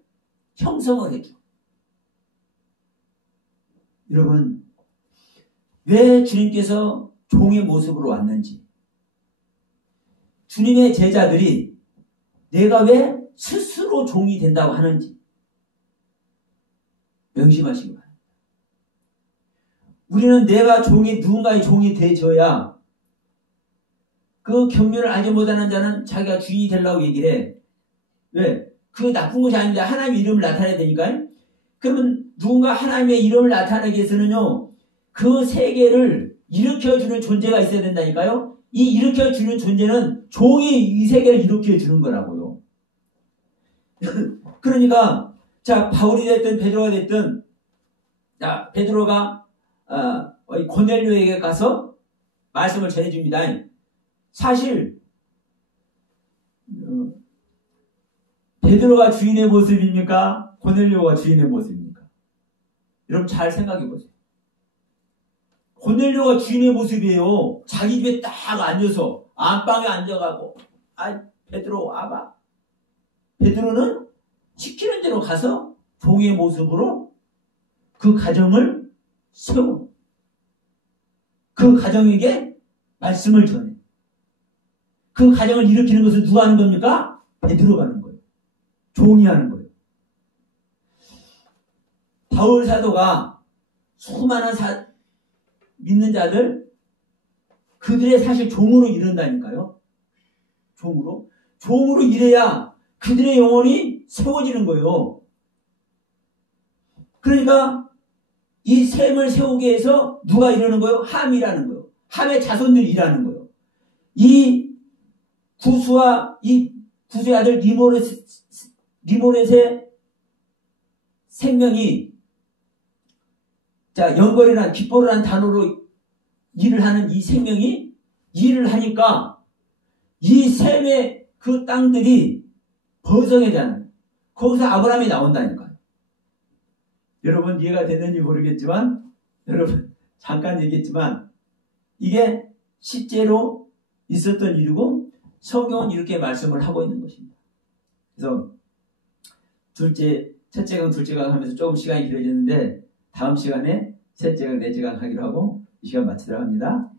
형성을 해줘. 여러분 왜 주님께서 종의 모습으로 왔는지 주님의 제자들이 내가 왜 스스로 종이 된다고 하는지 명심하시기 바랍니다. 우리는 내가 누군가의 종이 되어야 그 경륜을 알지 못하는 자는 자기가 주인이 되려고 얘기를 해. 왜? 그 나쁜 것이 아닌데 하나님의 이름을 나타내야 되니까요. 그러면 누군가 하나님의 이름을 나타내기 위해서는요. 그 세계를 일으켜주는 존재가 있어야 된다니까요. 이 일으켜주는 존재는 종이 이 세계를 일으켜주는 거라고요. 그러니까 자 바울이 됐든 베드로가 됐든 자 베드로가 고넬료에게 가서 말씀을 전해줍니다. 사실 베드로가 주인의 모습입니까? 고넬료가 주인의 모습입니까? 여러분 잘 생각해 보세요. 고넬료가 주인의 모습이에요. 자기 집에 딱 앉아서 안방에 앉아가고 베드로 와봐. 베드로는 시키는 대로 가서 종의 모습으로 그 가정을 세워. 그 가정에게 말씀을 전해. 그 가정을 일으키는 것을 누가 하는 겁니까? 베드로가 하는 거예요. 종이 하는 거예요. 바울 사도가 수많은 믿는 자들 그들의 사실 종으로 이른다니까요. 종으로 일해야 그들의 영혼이 세워지는 거예요. 그러니까 이 셈을 세우기 위해서 누가 이러는 거예요? 함이라는 거예요. 함의 자손들이 일하는 거예요. 이 구수와 이 구수의 아들 리모렛의 생명이 자 연걸이란 기뻐라는 단어로 일을 하는 이 생명이 일을 하니까 이 셈의 그 땅들이 번성해잖아요. 거기서 아브라함이 나온다니까요. 여러분 이해가 되는지 모르겠지만 여러분 잠깐 얘기했지만 이게 실제로 있었던 일이고 성경은 이렇게 말씀을 하고 있는 것입니다. 그래서 첫째 강, 둘째 강 하면서 조금 시간이 길어졌는데 다음 시간에 셋째 강, 넷째 강 하기로 하고 이 시간 마치도록 합니다.